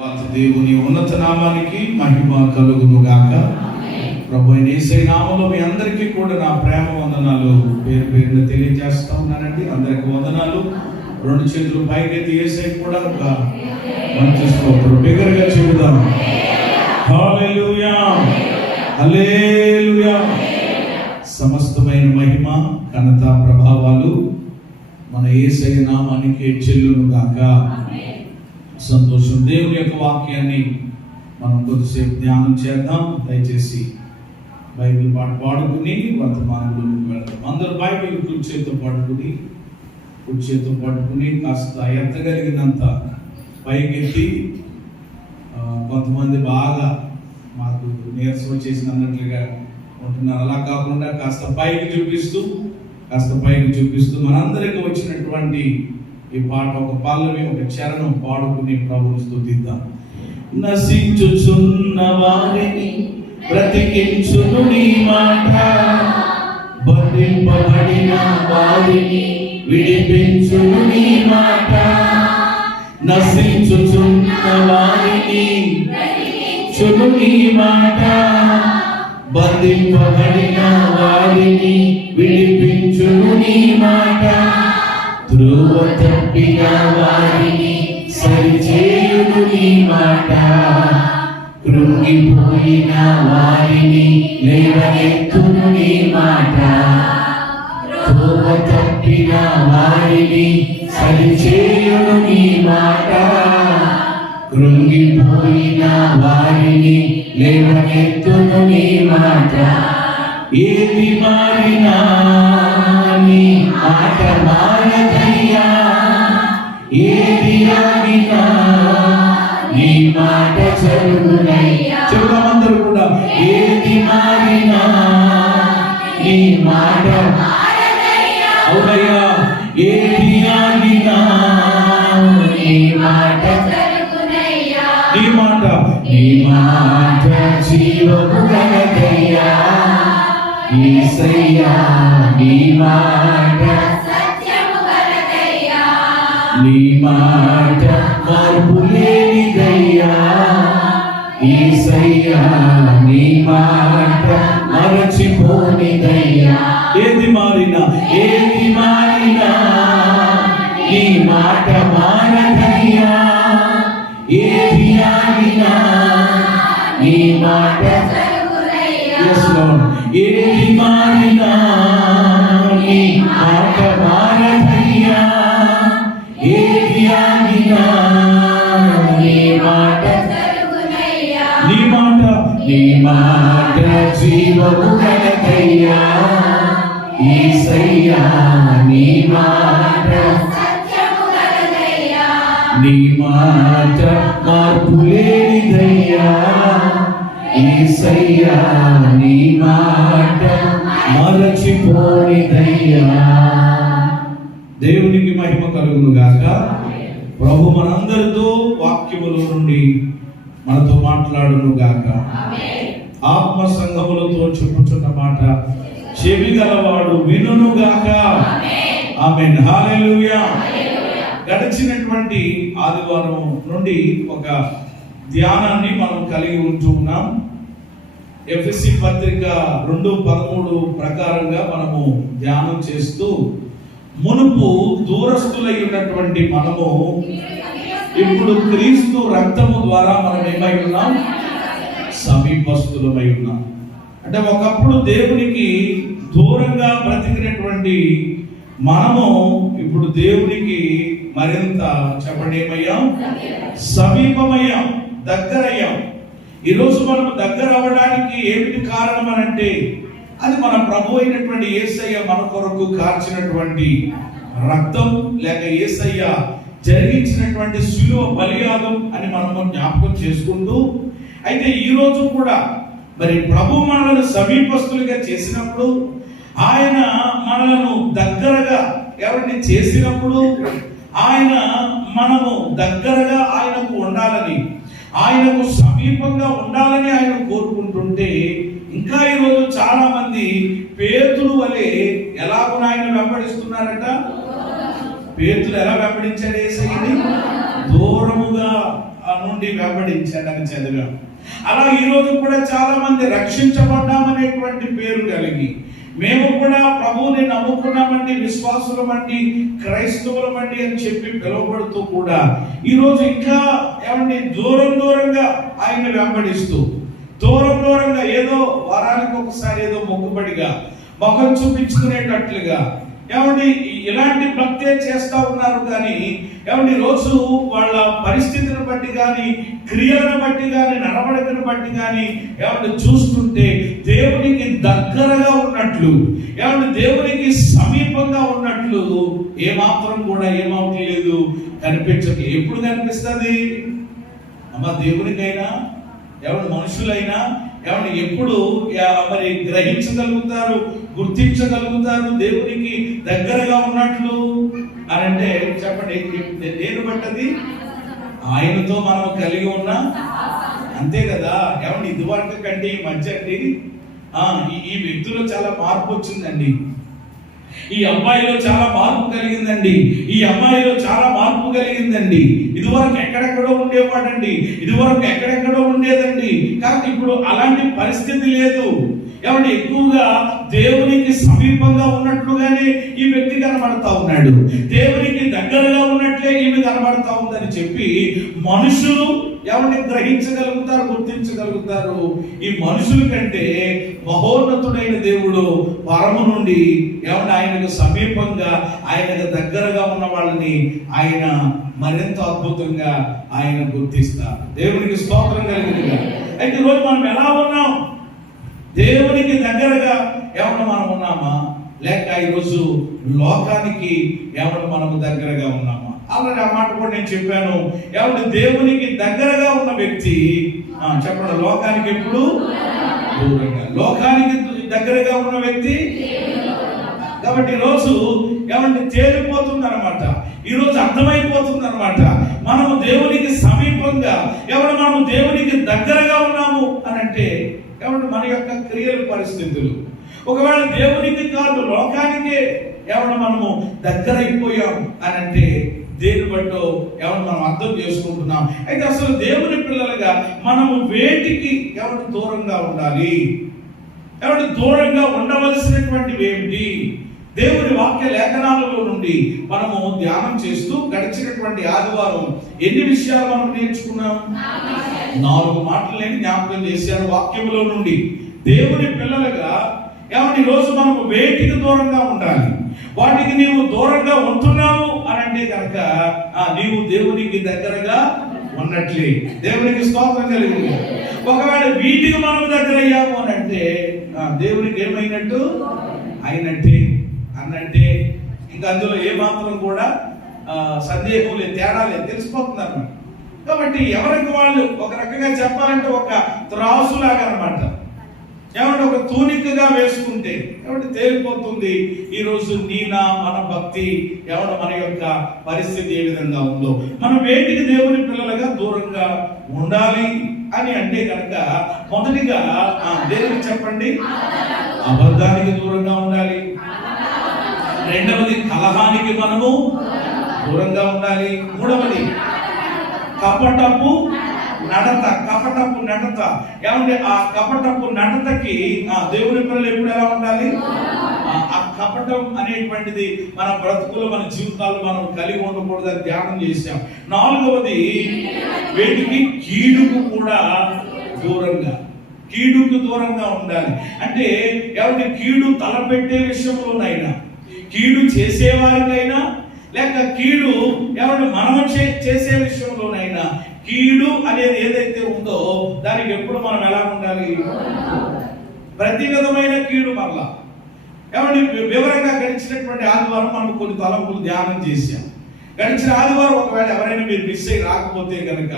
దేవుని ఉన్నత నామానికి మహిమ కలుగును గాక. ప్రభు యేసయ్య నామములో మీ అందరికీ కూడా నా ప్రేమ వందనాలు పేరు పేరున తెలియజేస్తా ఉన్నానండి. అందరికి వందనాలు. రెండు చేతులు పైకెత్తి యేసయ్య కూడా ఒక మంచి స్తోత్రం బిగ్గరగా చెబుదాం. హల్లెలూయా హల్లెలూయా. సమస్తమైన మహిమ ఘనత ప్రభావాలు మన యేసయ్య నామానికి చెల్లును గాక. సంతోషం. దేవుని యొక్క వాక్యాన్ని మనం కొద్దిసేపు ధ్యానం చేద్దాం. దయచేసి బైబిల్ పాట పాడుకుని వర్తమానంలోకి వెళ్దాం. అందరూ బైబిల్ కుడి చేతితో పట్టుకుని కాస్త ఎత్తగలిగినంత పైకెత్తి. కొంతమంది బాగా మాకు నీరసం వచ్చేసి అన్నట్లుగా ఉంటున్నారు. అలా కాకుండా కాస్త పైకి చూపిస్తూ మనందరికీ వచ్చినటువంటి ఈ పాట ఒక పల్లవి ఒక చరణం పాడుకుని ప్రభువుని స్తుతిద్దాం. నశించుచున్న వారిని బ్రతికించును నీ మాట, బంధింపబడిన వారిని విడిపించును నీ మాట. నశించుచున్న వారిని బ్రతికించును నీ మాట, బంధింపబడిన వారిని విడిపించును నీ మాట. ధ్రువ తప్పిన వారిని సరిచేయును నీ మాట, కృంగిపోయిన వారిని లేవనెత్తును నీ మాట. ధ్రువ తప్పిన వారిని సరిచేయును నీ మాట, కృంగిపోయిన వారిని లేవనెత్తును నీ మాట. ఏది మారినా నీ మాట మారదయ్యా, ఏది ఆగినా నీ మాట జరుగునయ్యా. చెబుదామందరూ కూడా. ఏది మారినా నీ మాట మారదయ్యా, అవునయ్యా. ఏది ఆగినా నీ మాట జరుగునయ్యా. నీ మాట జీవము గలదయ్యా యేసయ్యా. నీ మాట సత్యము గలదయ్యా, నీ మాట మార్పు లేనిదయ్యా యేసయ్యా. నీ మాట మరచిపోనిదయ్యా. ఏది మారినా నీ మాట మారదయ్యా, ఏది ఆగినా నీ మాట జరుగునయ్యా. ఏది మారినా నీ మాట మారదయ్యా, ఏది ఆగినా నీ మాట జరుగునయ్యా. నీ మాట జీవము గలదయ్యా యేసయ్యా. నీ మాట సత్యము గలదయ్యా, నీ మాట మార్పు లేనిదయ్యా యేసయ్యా. నీ మాట మరచిపోనిదయ్యా. దేవునికి మహిమ కలుగును గాక. ప్రభు మనందరితో వాక్యముల నుండి మనతో మాట్లాడును గాక. ఆత్మ సంగములతో చెప్పుచున్న మాట చెవి గలవాడు వినును గాక. ఆమేన్. హల్లెలూయా. గడిచినటువంటి ఆదివారం నుండి ఒక ధ్యానాన్ని మనం కలిగి ఉంటూ ఉన్నాం. ఎఫెసీ పత్రిక 2:13 ప్రకారంగా మనము ధ్యానం చేస్తూ మునుపు దూరస్తులై ఉన్నటువంటి మనము ఇప్పుడు క్రీస్తు రక్తము ద్వారా మనం ఏమై ఉన్నాం? సమీపస్తులమై ఉన్నాం. అంటే ఒకప్పుడు దేవునికి దూరంగా బ్రతికినటువంటి మనము ఇప్పుడు దేవునికి మరింత చెప్పండి ఏమయ్యాం? సమీపమయ్యాం, దగ్గరయ్యాం. ఈరోజు మనం దగ్గర అవ్వడానికి ఏమిటి కారణం అనంటే అది మన ప్రభు అయినటువంటి యేసయ్య మన కొరకు కార్చినటువంటి రక్తం, లేక యేసయ్య జరిగించినటువంటి శిలువ బలియాగం అని మనము జ్ఞాపకం చేసుకుంటూ, అయితే ఈ రోజు కూడా మరి ప్రభు మనలను సమీపస్తులుగా చేసినప్పుడు, ఆయన మనలను దగ్గరగా ఎవరిని చేసినప్పుడు, ఆయన మనము దగ్గరగా ఆయనకు ఉండాలని, ఆయనకు సమీపంగా ఉండాలని ఆయన కోరుకుంటుంటే, ఇంకా ఈరోజు చాలా మంది పేతురు వలె ఎలాగో ఆయన వెంబడిస్తున్నారట. పేతురు ఎలా వెంబడించాడు యేసయ్యని? దూరముగా నుండి వెంబడించాడని చదివాం. అలా ఈరోజు కూడా చాలా మంది రక్షించబడ్డామనేటువంటి పేరు కలిగి మేము కూడా ప్రభువుని నమ్ముకున్నామండి, విశ్వాసులమండి, క్రైస్తవులమండి అని చెప్పి పిలువబడుతూ కూడా ఈరోజు ఇంకా ఏమండి దూరంగా ఆయన వెంబడిస్తూ దూరంగా ఏదో వారానికి ఒకసారి ఏదో మొక్కుబడిగా ముఖం చూపించుకునేటట్లుగా ఏమండి ఇలాంటి భక్తే చేస్తా ఉన్నారు. కానీ ఏమండి రోజు వాళ్ళ పరిస్థితిని బట్టి కానీ, క్రియలను బట్టి కానీ, నడవడికను బట్టి కానీ ఏమంటే చూస్తుంటే దేవునికి దగ్గరగా ఉన్నట్లు, ఏమంటే దేవునికి సమీపంగా ఉన్నట్లు ఏమాత్రం కూడా ఏమవట్లేదు, కనిపించట్లేదు. ఎప్పుడు కనిపిస్తుంది అమ్మ దేవునికైనా ఎవరు మనుషులైనా ఏమంటే ఎప్పుడు మరి గ్రహించగలుగుతారు, గుర్తించగలుగుతారు దేవునికి దగ్గరగా ఉన్నట్లు అని అంటే చెప్పండి. దేని బట్టది? ఆయనతో మనం కలిగి ఉన్న అంతే కదా. ఏమంటే ఇదివరకు కంటే ఈ మధ్య అండి ఈ వ్యక్తిలో చాలా మార్పు వచ్చిందండి. ఈ అబ్బాయిలో చాలా మార్పు కలిగిందండి. ఈ అమ్మాయిలో చాలా మార్పు కలిగిందండి. ఇదివరకు ఎక్కడెక్కడో ఉండేవాడండి, ఇదివరకు ఎక్కడెక్కడో ఉండేదండి. కానీ ఇప్పుడు అలాంటి పరిస్థితి లేదు. ఏమంటే ఎక్కువగా దేవునికి సమీపంగా ఉన్నట్లుగానే ఈ వ్యక్తి కనబడతా ఉన్నాడు, దేవునికి దగ్గరగా ఉన్నట్లే ఈమె కనబడతా ఉందని చెప్పి మనుషులు ఏమంటే గ్రహించగలుగుతారు, గుర్తించగలుగుతారు. ఈ మనుషుల కంటే మహోన్నతుడైన దేవుడు పరము నుండి ఏమంటే ఆయనకు సమీపంగా, ఆయనకు దగ్గరగా ఉన్న వాళ్ళని ఆయన మరింత అద్భుతంగా ఆయన గుర్తిస్తారు. దేవునికి స్తోత్రం కలిగిందిగా. అయితే ఈరోజు మనం ఎలా ఉన్నాం? దేవునికి దగ్గరగా ఏమన్నా మనం ఉన్నామా, లేక ఈరోజు లోకానికి ఏమన్నా మనము దగ్గరగా ఉన్నామా? ఆల్రెడీ ఆ మాట కూడా నేను చెప్పాను. ఏమంటే దేవునికి దగ్గరగా ఉన్న వ్యక్తి చెప్పండి, లోకానికి ఎప్పుడు దూరంగా. లోకానికి దగ్గరగా ఉన్న వ్యక్తి కాబట్టి ఈరోజు ఏమంటే తేలిపోతుంది అనమాట. ఈరోజు అర్థమైపోతుంది అనమాట. మనము దేవునికి సమీపంగా మనము దేవునికి దగ్గరగా ఉన్నాము అని అంటే ఏమంటే మన యొక్క క్రియల పరిస్థితులు, ఒకవేళ దేవునికి కాదు లోకానికే మనము దగ్గరైపోయాం అని అంటే దేని బట్టో మనం అర్థం చేసుకుంటున్నాం. అయితే అసలు దేవుని పిల్లలుగా మనము వేటికి దూరంగా ఉండాలి, దూరంగా ఉండవలసినటువంటివి ఏమిటి? దేవుని వాక్య లేఖనాలలో నుండి మనము ధ్యానం చేస్తూ గడిచినటువంటి ఆదివారం ఎన్ని విషయాలు మనం నేర్చుకున్నాం? 4 మాటలు నేను జ్ఞాపకం చేశాను వాక్యములో నుండి. దేవుని పిల్లలుగా ఈ రోజు మనము వేటికి దూరంగా ఉండాలి, వాటికి నీవు దూరంగా ఉంటున్నావు అని అంటే కనుక నీవు దేవునికి దగ్గరగా ఉన్నట్లే. దేవునికి స్తోత్రం కలిగింది. ఒకవేళ వీటికి మనం దగ్గర అయ్యాము అని అంటే దేవునికి ఏమైనట్టు? అయినట్టే అన్నంటే ఇంకా అందులో ఏమాత్రం కూడా సందేహం లేదు, తేడా లేదు, తెలిసిపోతుంది అన్నమాట. కాబట్టి ఎవరికి వాళ్ళు ఒక రకంగా చెప్పాలంటే ఒక త్రాసులాగా అనమాట. ఒక తూనికగా వేసుకుంటే తేలిపోతుంది ఈరోజు మన భక్తి మన యొక్క పరిస్థితి ఏ విధంగా ఉందో. మనం వేటికి దేవుని పిల్లలుగా దూరంగా ఉండాలి అని అంటే కనుక మొదటిగా దేవునికి చెప్పండి, అబద్ధానికి దూరంగా ఉండాలి. రెండవది కలహానికి మనము దూరంగా ఉండాలి. మూడవది కపటపు నడత. ఆ కపటపు నడతకి దేవుని పిల్లలు ఎప్పుడు ఎలా ఉండాలి? ఆ కపటం అనేటువంటిది మన బ్రతుకులు, మన జీవితాలు మనం కలిగి ఉండకూడదని ధ్యానం చేశాం. నాలుగవది వీటికి కీడుకు కూడా దూరంగా ఉండాలి. అంటే కీడు తలపెట్టే విషయంలోనైనా, కీడు చేసేవారికైనా, లేక కీడు మనం చేసే విషయంలోనైనా కీడు అనేది ఏదైతే ఉందో దానికి ఎప్పుడు మనం ఎలా ఉండాలి? ప్రతి విధమైన కీడు మరలా వివరంగా గడిచినటువంటి ఆదివారం మనం కొన్ని తలంపులు ధ్యానం చేశాం. గడిచిన ఆదివారం ఒకవేళ ఎవరైనా మీరు మిస్ అయ్యి రాకపోతే కనుక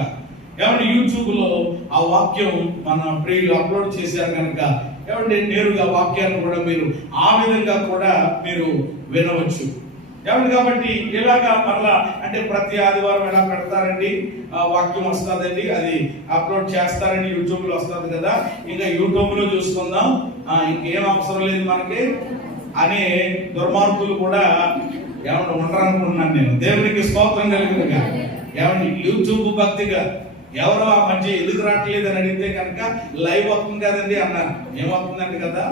యూట్యూబ్ లో ఆ వాక్యం మన ప్రియులు అప్లోడ్ చేశారు కనుక నేరుగా వాక్యాన్ని కూడా మీరు ఆ విధంగా కూడా మీరు వినవచ్చు. కాబట్టి ఇలాగా మరలా అంటే ప్రతి ఆదివారం ఎలా పెడతారండి, వాక్యం వస్తుందండి, అది అప్లోడ్ చేస్తారండి, యూట్యూబ్ లో వస్తుంది కదా, ఇంకా యూట్యూబ్ లో చూసుకుందాం, ఇంకేం అవసరం లేదు మనకి అనే దుర్మార్గులు కూడా ఉండరనుకుంటున్నాను నేను. దేవునికి స్తోత్రం కలిగినగా యూట్యూబ్ భక్తిగా ఎవరో ఆ మధ్య ఎందుకు రావట్లేదు అని అడిగితే కనుక లైవ్ వస్తుంది కదండి అన్నారు. ఏమవుతుందండి కదా,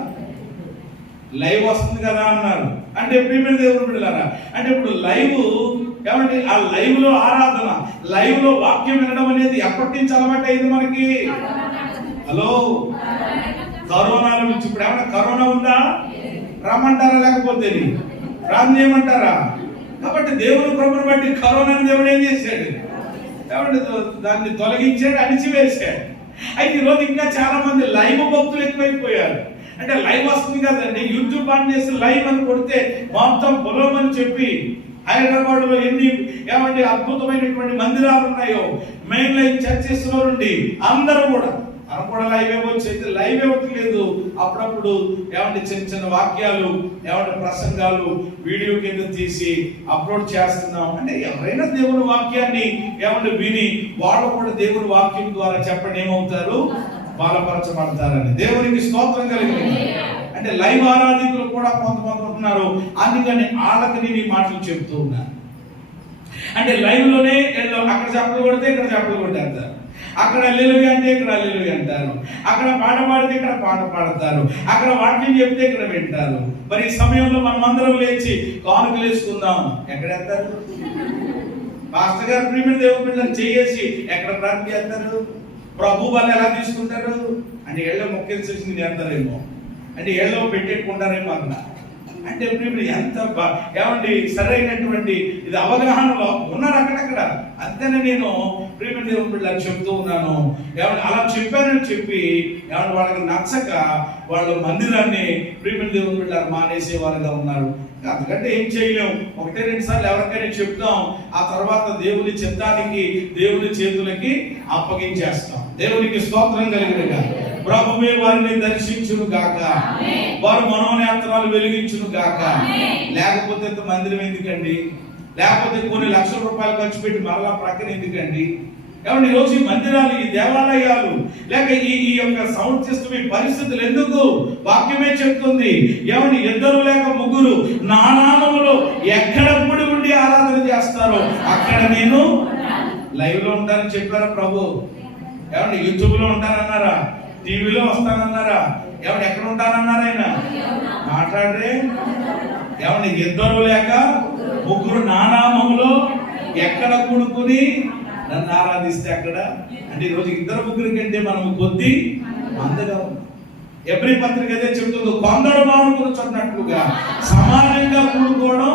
లైవ్ వస్తుంది కదా అన్నారు. అంటే ప్రియమైన దేవుని బిడ్డలారా, అంటే ఇప్పుడు లైవ్ ఏమంటే ఆ లైవ్ లో ఆరాధన, లైవ్ లో వాక్యం వినడం అనేది ఎప్పటి నుంచి అలవాటు అయింది మనకి? హలో, కరోనా నుంచి. ఇప్పుడు ఏమన్నా కరోనా ఉందా? రమ్మంటారా? లేకపోతే రామ్ చేయమంటారా? కాబట్టి దేవుని కృపను బట్టి కరోనాని దేవుడు ఏం చేశాడు? కాబట్టి దాన్ని తొలగించాడు, అణిచివేశాడు. అయితే ఈరోజు ఇంకా చాలా మంది లైవ్ భక్తులు ఎక్కువైపోయారు. అంటే లైవ్ వస్తుంది కదండి, యూట్యూబ్ ఆన్ చేసి లైవ్ అని కొడితే మొత్తం పొలమని చెప్పి హైదరాబాద్ లో ఎన్ని ఏమంటే అద్భుతమైనటువంటి మందిరాలు ఉన్నాయో, మెయిన్ లైన్ చర్చెస్ లో నుండి అందరూ కూడా లైవ్ వచ్చేది, లైవ్ ఇవ్వట్లేదు. అప్పుడప్పుడు ఏమంటే చిన్న చిన్న వాక్యాలు, ఏమంటే ప్రసంగాలు వీడియో కింద తీసి అప్లోడ్ చేస్తున్నాం. అంటే ఎవరైనా దేవుని వాక్యాన్ని ఏమంటే విని వాళ్ళు కూడా దేవుని వాక్యం ద్వారా చెప్పండి ఏమవుతారు? బలపరచబడతారని. దేవునికి స్తోత్రం కలిగింది. అంటే లైవ్ ఆరాధికులు కూడా కొంతమంది ఉంటున్నారు, అందుకని వాళ్ళకి నేను ఈ మాటలు చెప్తూ ఉన్నాను. అంటే లైవ్ లోనే అక్కడ చెప్పలు కొడితే ఇక్కడ చెప్పలు కొట్టేస్తారు, అక్కడ హల్లెలూయా అంటే ఇక్కడ హల్లెలూయా అంటారు, అక్కడ పాట పాడితే ఇక్కడ పాట పాడతారు, అక్కడ వాక్యం చెప్తే ఇక్కడ వింటారు. మరి ఈ సమయంలో మనం అందరం లేచి కానుకలు వేసుకుందాం. ఎక్కడెత్తారు? పాస్టర్ గారు ప్రియమైన దేవుని బిడ్డలను చేసి ఎక్కడ ప్రార్థన చేస్తారు? ప్రభు వాళ్ళు ఎలా తీసుకుంటారు అంటే ఏళ్ళో మొక్కేసి చేస్తారేమో, అంటే ఏళ్ళో పెట్టేట్టుకుంటారేమో అన్న. అంటే ఇప్పుడు ఎంత ఏమండి సరైనటువంటి ఇది అవగాహనలో ఉన్నారు అక్కడక్కడ. అంతేనే నేను ప్రియమైన దేవుని బిడ్డలకు చెప్తూ ఉన్నాను. ఏమంటే అలా చెప్పానని చెప్పి ఏమంటే వాళ్ళకి నచ్చక వాళ్ళు మందిరాన్ని ప్రియమైన దేవుని బిడ్డలు మానేసేవారుగా ఉన్నారు. అందుకంటే ఏం చేయలేము, ఒకటే రెండు సార్లు ఎవరికైనా చెప్తాం, ఆ తర్వాత దేవుని చిత్తానికి దేవుని చేతులకి అప్పగించేస్తాం. దేవునికి స్తోత్రం కలిగినగా ప్రభువే వారిని దర్శించును గాక, వారు మనోనేత్రాలు వెలిగించును గాక. లేకపోతే మందిరం ఎందుకండి? లేకపోతే కొన్ని లక్షల రూపాయలు ఖర్చు పెట్టి మరలా ప్రక్కన ఎందుకండి? ఏమంటే ఈరోజు ఈ మందిరాలు, ఈ దేవాలయాలు, లేక ఈ యొక్క సౌండ్ సిస్టమ్, ఈ పరిస్థితులు ఎందుకు? వాక్యమే చెప్తుంది, ఏమంటే ఇద్దరు లేక ముగ్గురు నా నామములో ఎక్కడ కూడి ఉండి ఆరాధన చేస్తారో అక్కడ నేను లైవ్ లో ఉంటానని చెప్పారా ప్రభు? ఏమంటే యూట్యూబ్ లో ఉంటానన్నారా? టీవీలో వస్తానన్నారా? ఏమంటే ఎక్కడ ఉంటానన్నారా? ఆయన మాట్లాడరే. ఏమంటే ఇద్దరు లేక ముగ్గురు నా నామములో ఎక్కడ కూడుకుని నన్ను ఆరాధిస్తే అక్కడ. అంటే ఈరోజు ఇద్దరు ముగ్గురి కంటే మనం కొద్ది మందగా ఉన్నాం. ఎబ్రీ పత్రిక అదే చెప్తుంది, కొందరు మానుకున్నట్లుగా సమానంగా కూడుకోవడం.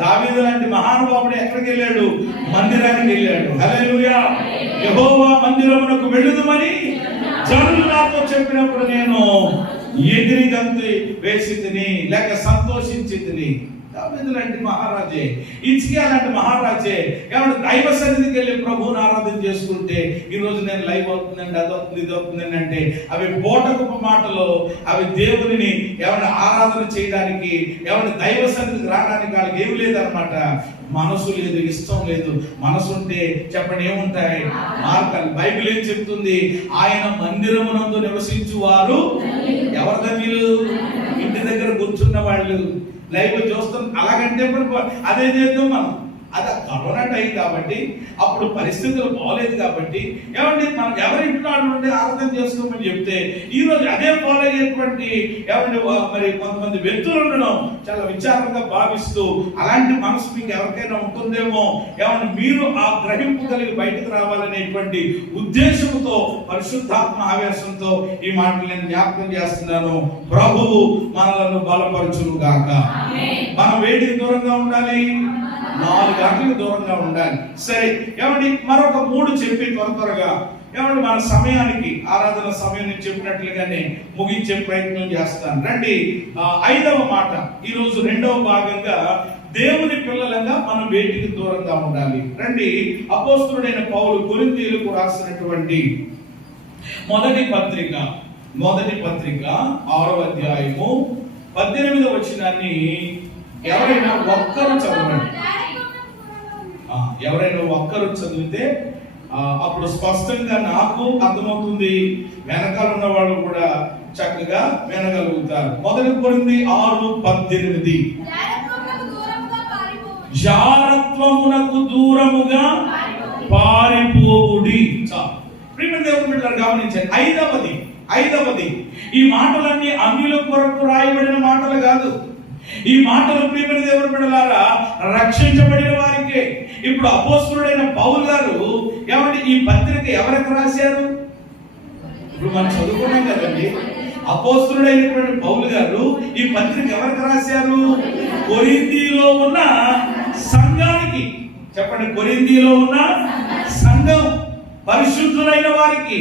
దావీదు లాంటి మహానుభావుడు ఎక్కడికి వెళ్ళాడు? మందిరానికి వెళ్ళాడు. హల్లెలూయా. యెహోవా మందిరమునకు వెళ్ళుదుమని జనులు నాతో చెప్పినప్పుడు నేను ఎగిరి గంతు వేసి తిని లేక సంతోషించి తిని. దావీదు లాంటి మహారాజే, హిజ్కియా లాంటి మహారాజే ఏమంటే దైవ సన్నిధికి వెళ్ళి ప్రభువుని ఆరాధన చేసుకుంటే ఈరోజు నేను లైవ్ అవుతుందండి, అది అవుతుంది, ఇది అవుతుందండి అంటే అవి బోటగొప్ప మాటలు. అవి దేవుని ఏమైనా ఆరాధన చేయడానికి, ఏమైనా దైవ సన్నిధికి రావడానికి వాళ్ళకి ఏమి లేదనమాట. మనసు లేదు, ఇష్టం లేదు. మనసు ఉంటే చెప్పండి ఏముంటాయి? మార్గాలు. బైబిల్ ఏం చెప్తుంది? ఆయన మందిరమునందు నివసించు వారు ఎవరిదా? వీళ్ళు ఇంటి దగ్గర కూర్చున్న వాళ్ళు లైవ్ చూస్తాం. అలాగంటే అదే చేద్దాం మనం. అది కరోనా టైం కాబట్టి అప్పుడు పరిస్థితులు బాగలేదు కాబట్టి ఏమంటే మనం ఎవరింట్లో ఉంటే ఆరాధన చేసుకోమని చెప్తే ఈరోజు అదే ఫాలో అయ్యేటువంటి ఏమంటే మరి కొంతమంది వ్యక్తులు ఉండడం చాలా విచారంగా భావిస్తూ, అలాంటి మనసు మీకు ఎవరికైనా ఉంటుందేమో, ఏమంటే మీరు ఆ గ్రహింపు కలిగి బయటకు రావాలనేటువంటి ఉద్దేశంతో పరిశుద్ధాత్మ ఆవేశంతో ఈ మాటలు నేను జ్ఞాపకం చేస్తున్నాను. ప్రభువు మనలను బలపరచును గాక. మనం వేడికి దూరంగా ఉండాలి, 4 గంటలకు దూరంగా ఉండాలి. సరే, ఏమండి మరొక 3 చెప్పి త్వరగా ఏమంటే మన సమయానికి ఆరాధన సమయం నేను చెప్పినట్లుగానే ముగించే ప్రయత్నం చేస్తాను. రండి, 5వ మాట, ఈరోజు 2వ భాగంగా దేవుని పిల్లలంగా మనం వేటికి దూరంగా ఉండాలి. రండి, అపోస్తలుడైన పౌలు కొరింథీయులకు రాసినటువంటి మొదటి పత్రిక 6వ అధ్యాయము 18వ వచనాన్ని ఎవరైనా ఒక్కరు చదవండి. ఎవరైనా ఒక్కరు చదివితే అప్పుడు స్పష్టంగా నాకు అర్థమవుతుంది, వెనకాల ఉన్న వాళ్ళు కూడా చక్కగా వినగలుగుతారు. మొదటి కొరింథీ 6:18 జారత్వమునకు దూరముగా పారిపోవుడి. చాలు. ప్రియమైన దేవుని బిడ్డలారా గమనించండి. ఐదవది ఈ మాటలన్నీ అన్యుల కొరకు రాయబడిన మాటలు కాదు. ఈ మాటలు ప్రియమైన దేవుని బిడ్డలారా రక్షించబడిన వారికే. ఇప్పుడు అపోస్తలుడైన పౌలు గారు ఏమంటే ఈ పత్రిక ఎవరికి రాశారు? ఇప్పుడు మనం చదువుకున్నాం కదండి. అపోస్తలుడైనటువంటి పౌలు గారు ఈ పత్రిక ఎవరికి రాశారు? కొరింథీలో ఉన్న సంఘానికి. చెప్పండి, కొరింథీలో ఉన్న సంఘం, పరిశుద్ధులైన వారికి,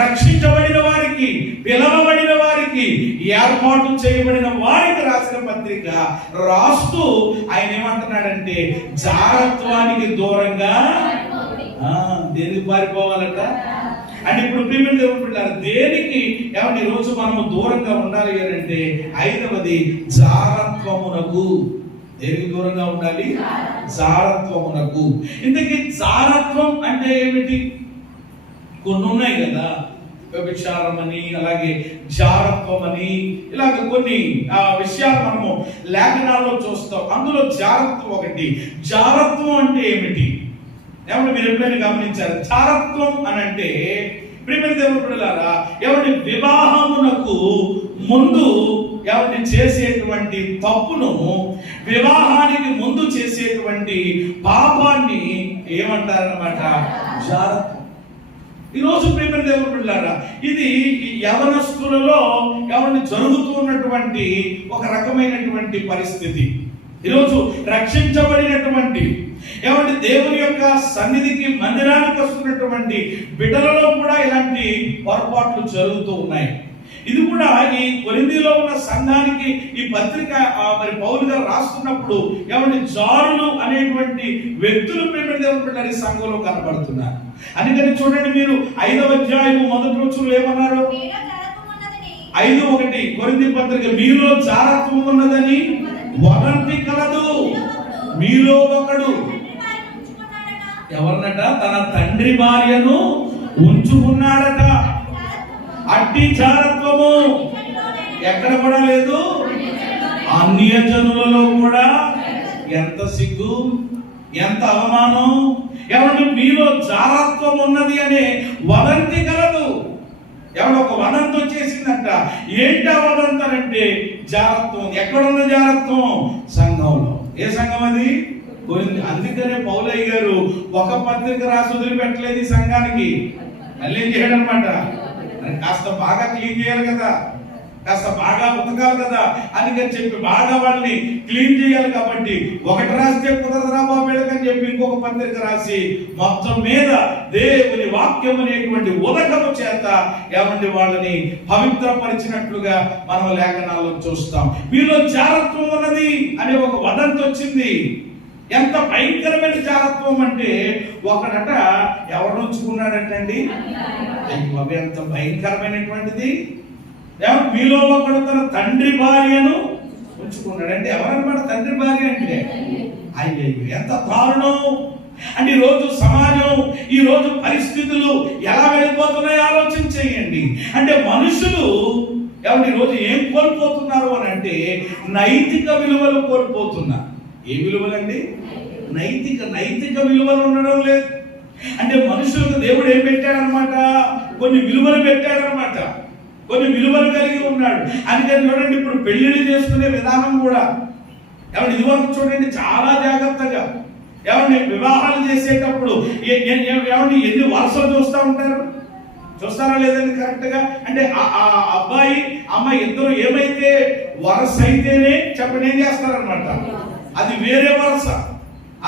రక్షించబడిన వారికి, పిలవబడిన వారికి, ఏర్పాటు చేయబడిన వారికి రాసిన పత్రిక. రాస్తూ ఆయన ఏమంటున్నాడంటే జారత్వానికి దూరంగా దేనికి పారిపోవాలట. అంటే ఇప్పుడు ప్రియమైన దేవుని బిడ్డలారా దేనికి ఏమంటే ఈరోజు మనము దూరంగా ఉండాలి అని అంటే ఐదవది జారత్వమునకు. దేనికి దూరంగా ఉండాలి? జారత్వమునకు. ఇంతకీ జారత్వం అంటే ఏమిటి? కొన్ని ఉన్నాయి కదా, వ్యభిచారం అని, అలాగే జారత్వం అని, ఇలాగ కొన్ని విషయాలు మనము లేఖనాల్లో చూస్తాం. అందులో జారత్వం ఒకటి. జారత్వం అంటే ఏమిటి? ఏమంటే మీరు ఎప్పుడైనా గమనించారు? జారత్వం అని అంటే ప్రియమైన దేవుని బిడ్డలారా ఎవరి వివాహమునకు ముందు ఎవరిని చేసేటువంటి తప్పును, వివాహానికి ముందు చేసేటువంటి పాపాన్ని ఏమంటారన్నమాట? జారత్వం. ఈరోజు ప్రియమైన దేవుని బిడ్డలారా ఇది యవనస్తులలో ఎవరిని జరుగుతున్నటువంటి ఒక రకమైనటువంటి పరిస్థితి. ఈరోజు రక్షించబడినటువంటి ఏమంటే దేవుని యొక్క సన్నిధికి, మందిరానికి వస్తున్నటువంటి బిడ్డలలో కూడా ఇలాంటి పొరపాట్లు జరుగుతూ ఉన్నాయి. ఇది కూడా ఈ కొరింథీలో ఉన్న సంఘానికి ఈ పత్రిక మరి పౌలు గారు రాస్తున్నప్పుడు ఎవరి జారులు అనేటువంటి వ్యక్తులు ప్రేమ దేవుని బిడ్డల సంఘంలో కనబడుతున్నారు. అందుకని చూడండి, మీరు 5వ అధ్యాయము మొదటి రోజుల్లో ఏమన్నారు? 5:1 కొరింథీ పత్రిక, మీలో జారత్వం ఉన్నదని వదంతి కలదు. మీలో ఒకడు ఎవరినట? తన తండ్రి భార్యను ఉంచుకున్నాడట. అట్టి జారత్వము ఎక్కడ కూడా లేదు, అన్యజనులలో కూడా. ఎంత సిగ్గు, ఎంత అవమానం! ఎవరు? మీలో జారత్వం ఉన్నది అనే వదంతి కలదు. ఎవరు? ఒక వదంతి వచ్చేసిందంట. ఏంటి ఆ వదంతి అంటే జారత్వం. ఎక్కడున్న జారత్వం? సంఘంలో. ఏ సంఘం అది? అందుకనే పౌలయ్య గారు ఒక పత్రిక రాసి వదిలిపెట్టలేదు ఈ సంఘానికి. మళ్ళీ ఏం చేయడం అనమాట, కాస్త బాగా క్లీన్ చేయాలి కదా, కాస్త బాగా ఉతకాలి కదా అని చెప్పి బాగా వాళ్ళని క్లీన్ చేయాలి. కాబట్టి ఒకటి రాస్తే కుదరదురా బాబేళ్ళకని చెప్పి ఇంకొక పత్రిక రాసి మొత్తం మీద దేవుని వాక్యం అనేటువంటి ఉదకము చేత ఏమంటే వాళ్ళని పవిత్రపరిచినట్లుగా మనం లేఖనాల్లో చూస్తాం. మీలో జారత్వం ఉన్నది అనే ఒక వదంతి వచ్చింది. ఎంత భయంకరమైన జారత్వం అంటే ఒకడట ఎవరు ఉంచుకున్నాడటండి? ఎంత భయంకరమైనటువంటిది! మీలో ఒకడు తన తండ్రి భార్యను ఉంచుకున్నాడు. అంటే ఎవరన్నమాట తండ్రి భార్య అంటే? అయ్యో, ఎంత దారుణం! అంటే ఈరోజు సమాజం, ఈరోజు పరిస్థితులు ఎలా వెళ్ళిపోతున్నాయో ఆలోచన చేయండి. అంటే మనుషులు ఎవరు ఈరోజు ఏం కోల్పోతున్నారు అని అంటే నైతిక విలువలు కోల్పోతున్నారు. ఏ విలువలండి? నైతిక విలువలు ఉండడం లేదు. అంటే మనుషులకు దేవుడు ఏం పెట్టాడనమాట? కొన్ని విలువలు పెట్టాడనమాట. కొన్ని విలువలు కలిగి ఉన్నాడు. అందుకని చూడండి, ఇప్పుడు పెళ్లిళ్ళు చేసుకునే విధానం కూడా ఎవరు ఇదివరకు చూడండి చాలా జాగ్రత్తగా ఎవరిని వివాహాలు చేసేటప్పుడు ఎవరిని ఎన్ని వరుసలు చూస్తూ ఉంటారు? చూస్తారా లేదని కరెక్ట్ గా? అంటే ఆ అబ్బాయి అమ్మాయి ఇద్దరు ఏమైతే వరుస అయితేనే చెప్పండి ఏం చేస్తారనమాట, అది వేరే వరుస.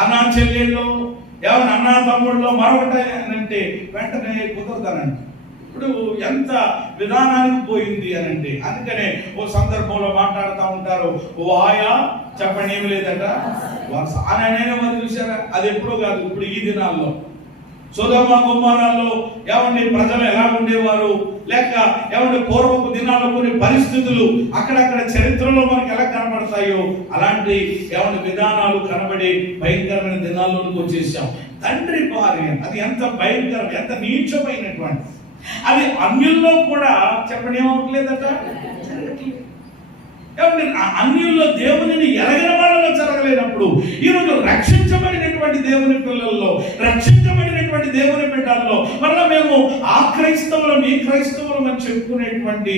అన్నా చెల్లెళ్ళు, ఎవరి అన్నా తమ్ముళ్ళు మరొకటి అంటే వెంటనే కుదరదానండి. ఇప్పుడు ఎంత విధానానికి పోయింది అని అంటే అందుకనే ఓ సందర్భంలో మాట్లాడుతూ ఉంటారు, వాయా చెప్పండి ఏమి లేదట వరుస అని మరి చూసారా? అది ఎప్పుడో కాదు, ఇప్పుడు ఈ దినాల్లో. సొదొమ గొమొర్రాలో ఎవరిని ప్రజలు ఎలా ఉండేవారు, లేక ఎవరి పూర్వపు దినాల్లో కొన్ని పరిస్థితులు అక్కడక్కడ చరిత్రలో మనకు ఎలా కనబడతాయో అలాంటి ఎవరి విధానాలు కనబడి భయంకరమైన దినాల్లోకి వచ్చేసాం. తండ్రి భార్య అది ఎంత భయంకరం, ఎంత నీచమైనటువంటి, అది అన్యుల్లో కూడా చెప్పండి ఏమవట్లేదట. అన్యుల్లో దేవునిని ఎరగిన వాళ్ళలో జరగలేనప్పుడు ఈరోజు రక్షించబడినటువంటి దేవుని పిల్లల్లో, రక్షించబడినటువంటి దేవుని బిడ్డల్లో మళ్ళీ మేము ఆ క్రైస్తవులం ఈ క్రైస్తవులం అని చెప్పుకునేటువంటి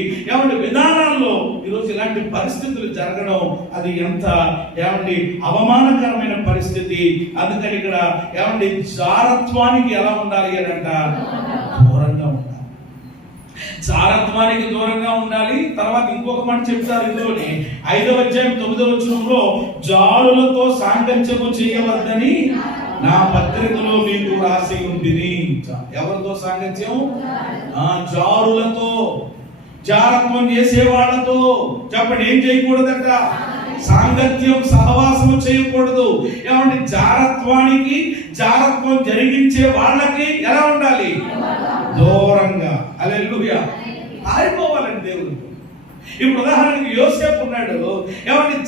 విధానాల్లో ఈరోజు ఇలాంటి పరిస్థితులు జరగడం అది ఎంత అవమానకరమైన పరిస్థితి. అందుకని ఇక్కడ జారత్వానికి ఎలా ఉండాలి అని అంట, దూరంగా ఉండాలి. జారత్వానికి దూరంగా ఉండాలి. తర్వాత ఇంకొక మాట చెప్తారు ఇందులోని 5వ అధ్యాయం 9వ వచనంలో, జారులతో సాంగత్యము చేయవద్దని నా పత్రికలో మీకు రాసి ఉంటిని. ఎవరితో సాంగత్యం? జారులతో, జారత్వం చేసే వాళ్ళతో. చెప్పండి, ఏం చేయకూడదట? సాంగత్యం, సహవాసము చేయకూడదు. జారత్వానికి, జారత్వం జరిగించే వాళ్ళకి ఎలా ఉండాలి? దూరంగా. హల్లెలూయా. పారిపోవాలండి దేవుడు. ఇప్పుడు ఉదాహరణకి యోసేపు ఉన్నాడు,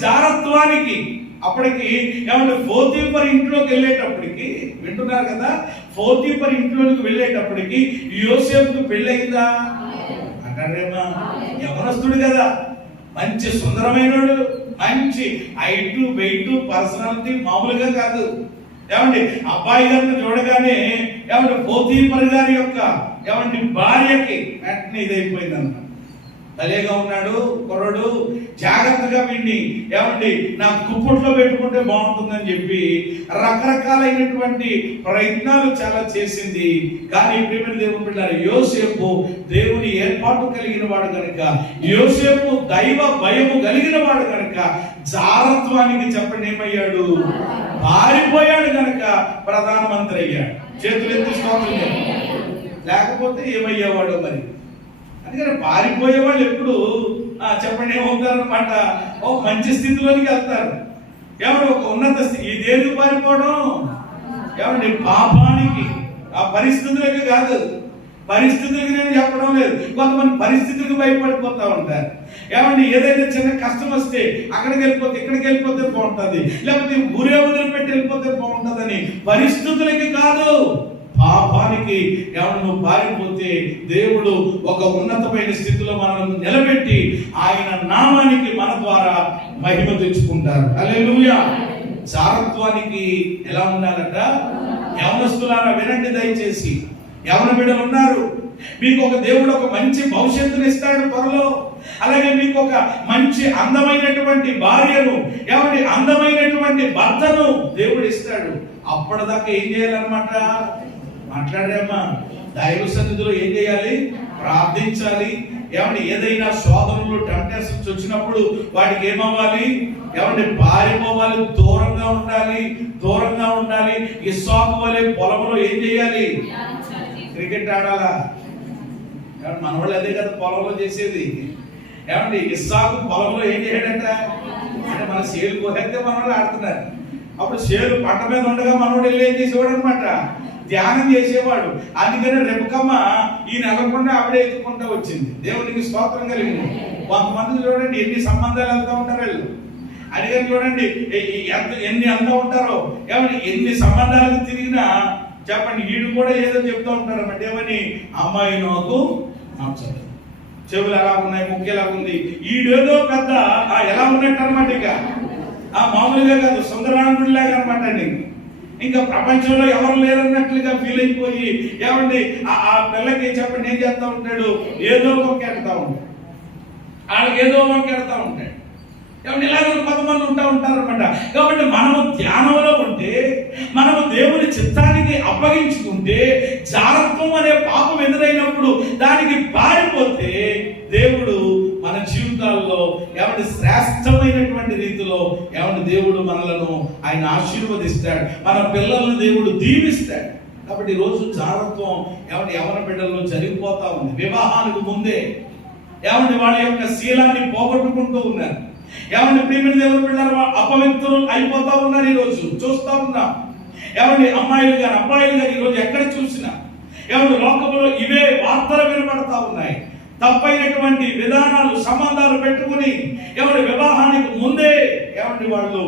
జారత్వానికి అప్పటికి పోతీఫర్ ఇంట్లోకి వెళ్ళేటప్పటికి, వింటున్నారు కదా, పోతీఫర్ ఇంట్లోకి వెళ్ళేటప్పటికి యోసేపుకు పెళ్ళయిందా అంటారేమా? యవనస్తుడు కదా, మంచి సుందరమైనడు, మంచి హైట్ వెయిట్ పర్సనాలిటీ మామూలుగా కాదు. అబ్బాయి గారిని చూడగానే పోతీఫర్ గారి యొక్క భార్యకి వెంటనే ఇదైపోయిందన్న. భలేగా ఉన్నాడు కుర్రడు, జాగ్రత్తగా వీడిని నా కుప్పట్లో పెట్టుకుంటే బాగుంటుందని చెప్పి రకరకాలైనటువంటి ప్రయత్నాలు చాలా చేసింది. కానీ ప్రియమైన దేవుని బిడ్డలారా, యోసేపు దేవుని ఏర్పాటు కలిగిన వాడు కనుక, యోసేపు దైవ భయము కలిగిన వాడు కనుక జారత్వానికి చెప్పండి ఏమయ్యాడు? పారిపోయాడు కనుక ప్రధానమంత్రి అయ్యాడు. చేతులు ఎత్తి స్తోత్రం. లేకపోతే ఏమయ్యేవాడు మరి? అందుకని పారిపోయే వాళ్ళు ఎప్పుడు చెప్పండి ఏమవుతారు అన్నమాట, మంచి స్థితిలోనికి వెళ్తారు. ఒక ఉన్నత స్థితి. ఈ దేనికి పారిపోవడం? పాపానికి, ఆ పరిస్థితులకి కాదు. పరిస్థితులకి నేను చెప్పడం లేదు. కొంతమంది పరిస్థితులకు భయపడిపోతా ఉంటారు. ఏదైనా చిన్న కష్టం వస్తే అక్కడికి వెళ్ళిపోతే, ఇక్కడికి వెళ్ళిపోతే బాగుంటుంది, లేకపోతే ఊరే వదిలిపెట్టి వెళ్ళిపోతే బాగుంటుందని. పరిస్థితులకి కాదు, పాపానికి నువ్వు పారిపోతే దేవుడు ఒక ఉన్నతమైన స్థితిలో మనల్ని నిలబెట్టి ఆయన నామానికి మన ద్వారా మహిమ తెచ్చుకుంటారు. హల్లెలూయా. జారత్వానికి ఎలా ఉండాలంట? యవనస్తులారా వినండి దయచేసి. యవన బిడ్డలు ఉన్నారు, మీకు ఒక దేవుడు ఒక మంచి భవిష్యత్తును ఇస్తాడు త్వరలో. అలాగే మీకు ఒక మంచి అందమైనటువంటి భార్యను, అందమైనటువంటి భర్తను దేవుడు ఇస్తాడు. అప్పటిదాకా ఏం చేయాలన్నమాట? మాట్లాడామా? దైవ సన్నిధిలో ఏం చేయాలి? ప్రార్థించాలి. ఏదైనా శోధనలు, టెంప్టేషన్స్ వచ్చినప్పుడు వాటికి ఏమవ్వాలి? పారిపోవాలి, దూరంగా ఉండాలి, దూరంగా ఉండాలి. ఇస్సాకు వలె పొలంలో ఏం చేయాలి? క్రికెట్ ఆడాలా? మన వాళ్ళు అదే కదా పొలంలో చేసేది. ఇస్సాకు పొలంలో ఏం చేయడంట? మన సేలు కోసేస్తే మన వాళ్ళు ఆడుతున్నారు. అప్పుడు సేలు పంట మీద ఉండగా మనోడు వెళ్ళి ఏం చేసేవాడు అనమాట? ధ్యానం చేసేవాడు. అందుకని రెబెక్కమ్మ ఈయన వెళ్ళకుండా ఆవిడే ఎత్తుకుంటూ వచ్చింది. దేవునికి స్తోత్రం కలిగింది. కొంతమంది చూడండి ఎన్ని సంబంధాలు వెళ్తూ ఉంటారు వీళ్ళు. అందుకని చూడండి ఎన్ని వెళ్తూ ఉంటారో. ఎన్ని సంబంధాలకు తిరిగినా చెప్పండి, వీడు కూడా ఏదో చెప్తూ ఉంటారు అన్నమాట. అమ్మాయి నాకు నచ్చదు, చెవులు ఎలా ఉన్నాయి, ముక్కు ఎలా ఉంది, ఈడేదో పెద్ద ఎలా ఉన్నట్టు అనమాట. ఇక మామూలుగా కాదు, సుందరాంగుడిలాగా అనమాట అండి. ఇంకా ప్రపంచంలో ఎవరు లేరన్నట్లుగా ఫీల్ అయిపోయి ఆ పిల్లకి చెప్పండి ఏం చేస్తా ఉంటాడు? ఏదో వంకెడతా ఉంటాడు. వాళ్ళకి ఏదో వంకెడతా ఉంటాడు. ఇలాగ కొంతమంది ఉంటారు అనమాట. కాబట్టి మనము ధ్యానంలో ఉంటే, మనము దేవుని చిత్తానికి అప్పగించుకుంటే, జారత్వం అనే పాపం ఎదురైనప్పుడు దానికి పారిపోతే దేవుడు మన జీవితాల్లో శ్రేష్టమైనటువంటి రీతిలో దేవుడు మనలను ఆయన ఆశీర్వదిస్తాడు. మన పిల్లలను దేవుడు దీవిస్తాడు. కాబట్టి ఈరోజు జారత్వం యవన బిడ్డల్లో జరిగిపోతా ఉంది. వివాహానికి ముందే వాళ్ళ యొక్క శీలాన్ని పోగొట్టుకుంటూ ఉన్నారు. ప్రియమైన దేవుని బిడ్డలు అపవిత్రులు అయిపోతా ఉన్నారు. ఈరోజు చూస్తా ఉన్నాం. అమ్మాయిలు కానీ అబ్బాయిలు కానీ ఈరోజు ఎక్కడ చూసినా లోకంలో ఇవే వార్తలు వినబడతా ఉన్నాయి. తప్పైనటువంటి విధానాలు, సంబంధాలు పెట్టుకుని వివాహానికి ముందే వాళ్ళు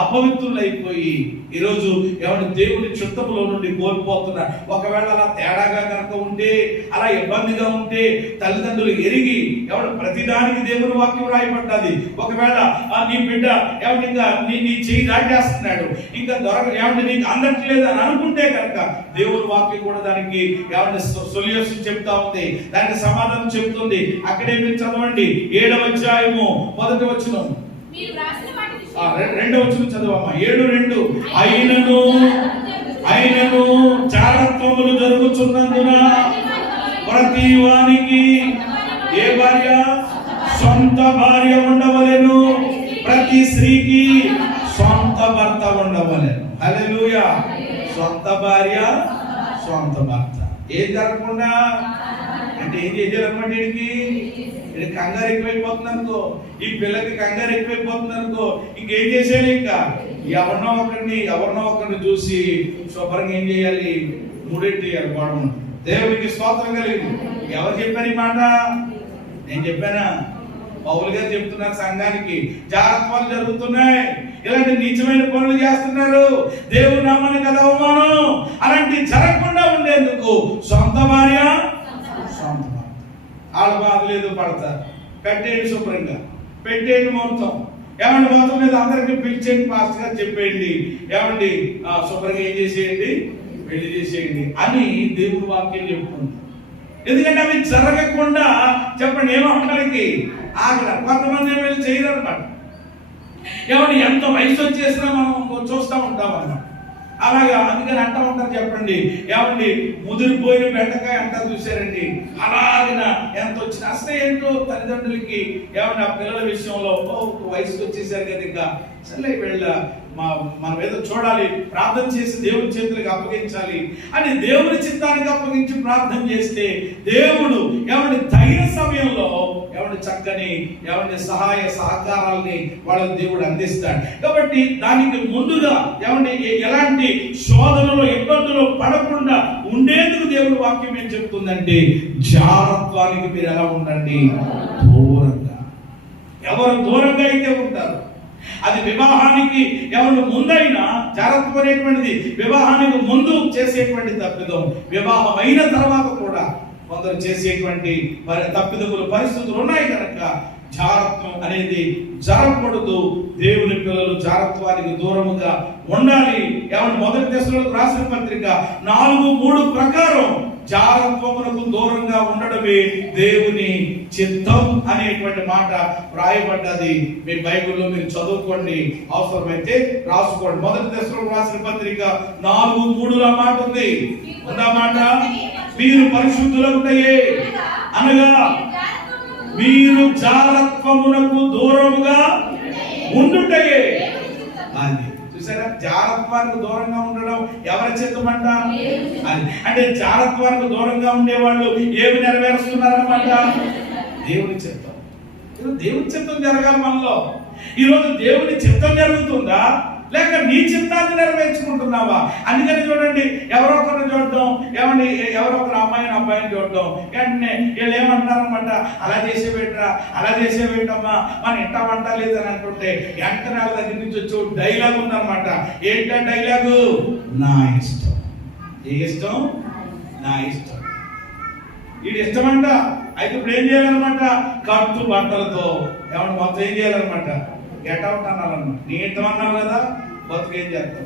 అపవిత్రులైపోయి ఈరోజు దేవుని చిత్తములో నుండి కోల్పోతున్నారు. ఒకవేళ అలా తేడాగా కనుక ఉంటే, అలా ఇబ్బందిగా ఉంటే, తల్లిదండ్రులు ఎరిగి ప్రతిదానికి దేవుని వాక్యం రాయబడ్డది. ఒకవేళ నీ బిడ్డ ఇంకా నీ చేయి దాటేస్తున్నాడు, ఇంకా నీకు అందట్లేదు అని అనుకుంటే కనుక దేవుని వాక్యం కూడా దానికి సొల్యూషన్ చెప్తా ఉంది, దానికి సమాధానం చెప్తుంది. అక్కడే మీరు చదవండి 7వ అధ్యాయము 1వ వచనం, 2వ వచనం చదవమ్మా. 7:2 అయినను జారత్వములు జరుగుతున్నందున ప్రతి వానికి ఏ భార్య? సొంత భార్య ఉండవలెను, ప్రతి స్త్రీకి సొంత భర్త ఉండవలెను. హల్లెలూయా. సొంత భార్య, సొంత భర్త. ఏం జరగకుండా అంటే ఏం చేయాలన్నమాట? వీడికి కంగారు ఎక్కువైపోతుంది అనుకో, ఈ పిల్లకి కంగారు ఎక్కువైపోతుంది అనుకో, ఇంకేం చేసేయాలి? ఇంకా ఎవరినో ఒకరిని చూసి శుభ్రంగా ఏం చేయాలి? ముడెట్టేయాలి గొడవను. దేవునికి స్తోత్రం కలిగింది. ఎవరు చెప్పారు ఈ మాట? నేను చెప్పానా? పౌలు గారు చెప్తున్నారు సంఘానికి. జాగ్రత్తలు జరుగుతున్నాయి, ఇలాంటి నీచమైన పనులు చేస్తున్నారు, దేవుని నామాన్ని కదా అవమానం. అలాంటి జరగకుండా ఉండేందుకు సొంత భార్య, సొంత భర్త. వాళ్ళ బాధ లేదు, పడతారు. కట్టేయండి శుభ్రంగా, పెట్టేయండి మొత్తం. మొత్తం మీద అందరికీ పిలిచేయండి, పాస్టర్ గారు చెప్పేయండి, శుభ్రంగా ఏం చేసేయండి? పెళ్లి చేసేయండి అని దేవుని వాక్యం చెప్తుంది. ఎందుకంటే అవి జరగకుండా చెప్పండి ఏమక్కడికి ఆగల. కొంతమంది వెళ్ళి చేయరు అన్నమాట. ఎంత వయసు వచ్చేసినా మనం చూస్తూ ఉంటాం అన్నమాట. అలాగా అందుకని అంటూ ఉంటారు చెప్పండి, ముదిరిపోయిన బెండకాయ అంటారు చూసారండి. అలాగిన ఎంత వచ్చినా అసలు ఏంటో తల్లిదండ్రులకి ఆ పిల్లల విషయంలో వయసుకు వచ్చేసారు కదా, ఇంకా సరే వీళ్ళ మనం ఏదో చూడాలి, ప్రార్థన చేసి దేవుని చేతులకు అప్పగించాలి అని దేవుని చిత్తానికి అప్పగించి ప్రార్థన చేస్తే దేవుడు తగిన సమయంలో చక్కని సహాయ సహకారాలని వాళ్ళకి దేవుడు అందిస్తాడు. కాబట్టి దానికి ముందుగా ఎలాంటి శోధనలో ఇబ్బందులు పడకుండా ఉండేందుకు దేవుడి వాక్యం ఏం చెప్తుందంటే, జాగ్రత్తకి మీరు ఎలా ఉండండి? దూరంగా. ఎవరు దూరంగా అయితే ఉంటారు, అది వివాహానికి ముందైనా జాగ్రత్త అనేటువంటిది వివాహానికి ముందు చేసేటువంటి తప్పిదం, వివాహం అయిన తర్వాత కూడా కొందరు చేసేటువంటి తప్పిదములు పరిస్థితులు ఉన్నాయి కనుక జాగ్రత్వం అనేది జరగకూడదు. దేవుని పిల్లలు జాగ్రత్వానికి దూరముగా ఉండాలి. మొదటి దశలోకి రాసిన పత్రిక 4:3 ప్రకారం జాగ్రత్తమునకు దూరంగా ఉండడమే దేవుని చిత్తం అనేటువంటి మాట రాయబడ్డది. మీ బైబిల్లో మీరు చదువుకోండి, అవసరమైతే రాసుకోండి. మొదటి దశలోకి రాసిన పత్రిక 4:3 మాట ఉంది. ఉందా మాట? మీరు పరిశుద్ధులగుటయే అనగా మీరు జాగ్రత్తమునకు దూరముగా ఉండుటయే. అది చూసారా? జాగ్రత్తకు దూరంగా ఉండడం ఎవరి చిత్తమంట? అంటే జాగ్రత్తకు దూరంగా ఉండేవాళ్ళు ఏమి నెరవేరుస్తున్నారన్నమాట? దేవుని చిత్తం. దేవుని చిత్తం జరగాలి మనలో. ఈరోజు దేవుని చిత్తం జరుగుతుందా లేక నీ చిత్తాన్ని నెరవేర్చుకుంటున్నావా? అందుకని చూడండి, ఎవరో ఒకరిని చూడడం, ఎవరో ఒకరు అబ్బాయిని చూడడం, వెంటనే వీళ్ళు ఏమంటారనమాట, అలా చేసేవేంటమ్మా, మన ఇంట వంట లేదని అంటుంటే వెంటనే వాళ్ళ దగ్గర నుంచి వచ్చి డైలాగ్ ఉందన్నమాట. ఏంటో డైలాగు? నా ఇష్టం. ఏ ఇష్టం? నా ఇష్టం. వీడి ఇష్టమంట. అయితే ఇప్పుడు ఏం చేయాలన్నమాట? కట్టు బట్టలతో మొత్తం ఏం చేయాలన్నమాట? గెట్అవుట్ అన్నారన్నమాట. నీ ఇష్టం అన్నావు కదా, బతుకేం చేస్తావు?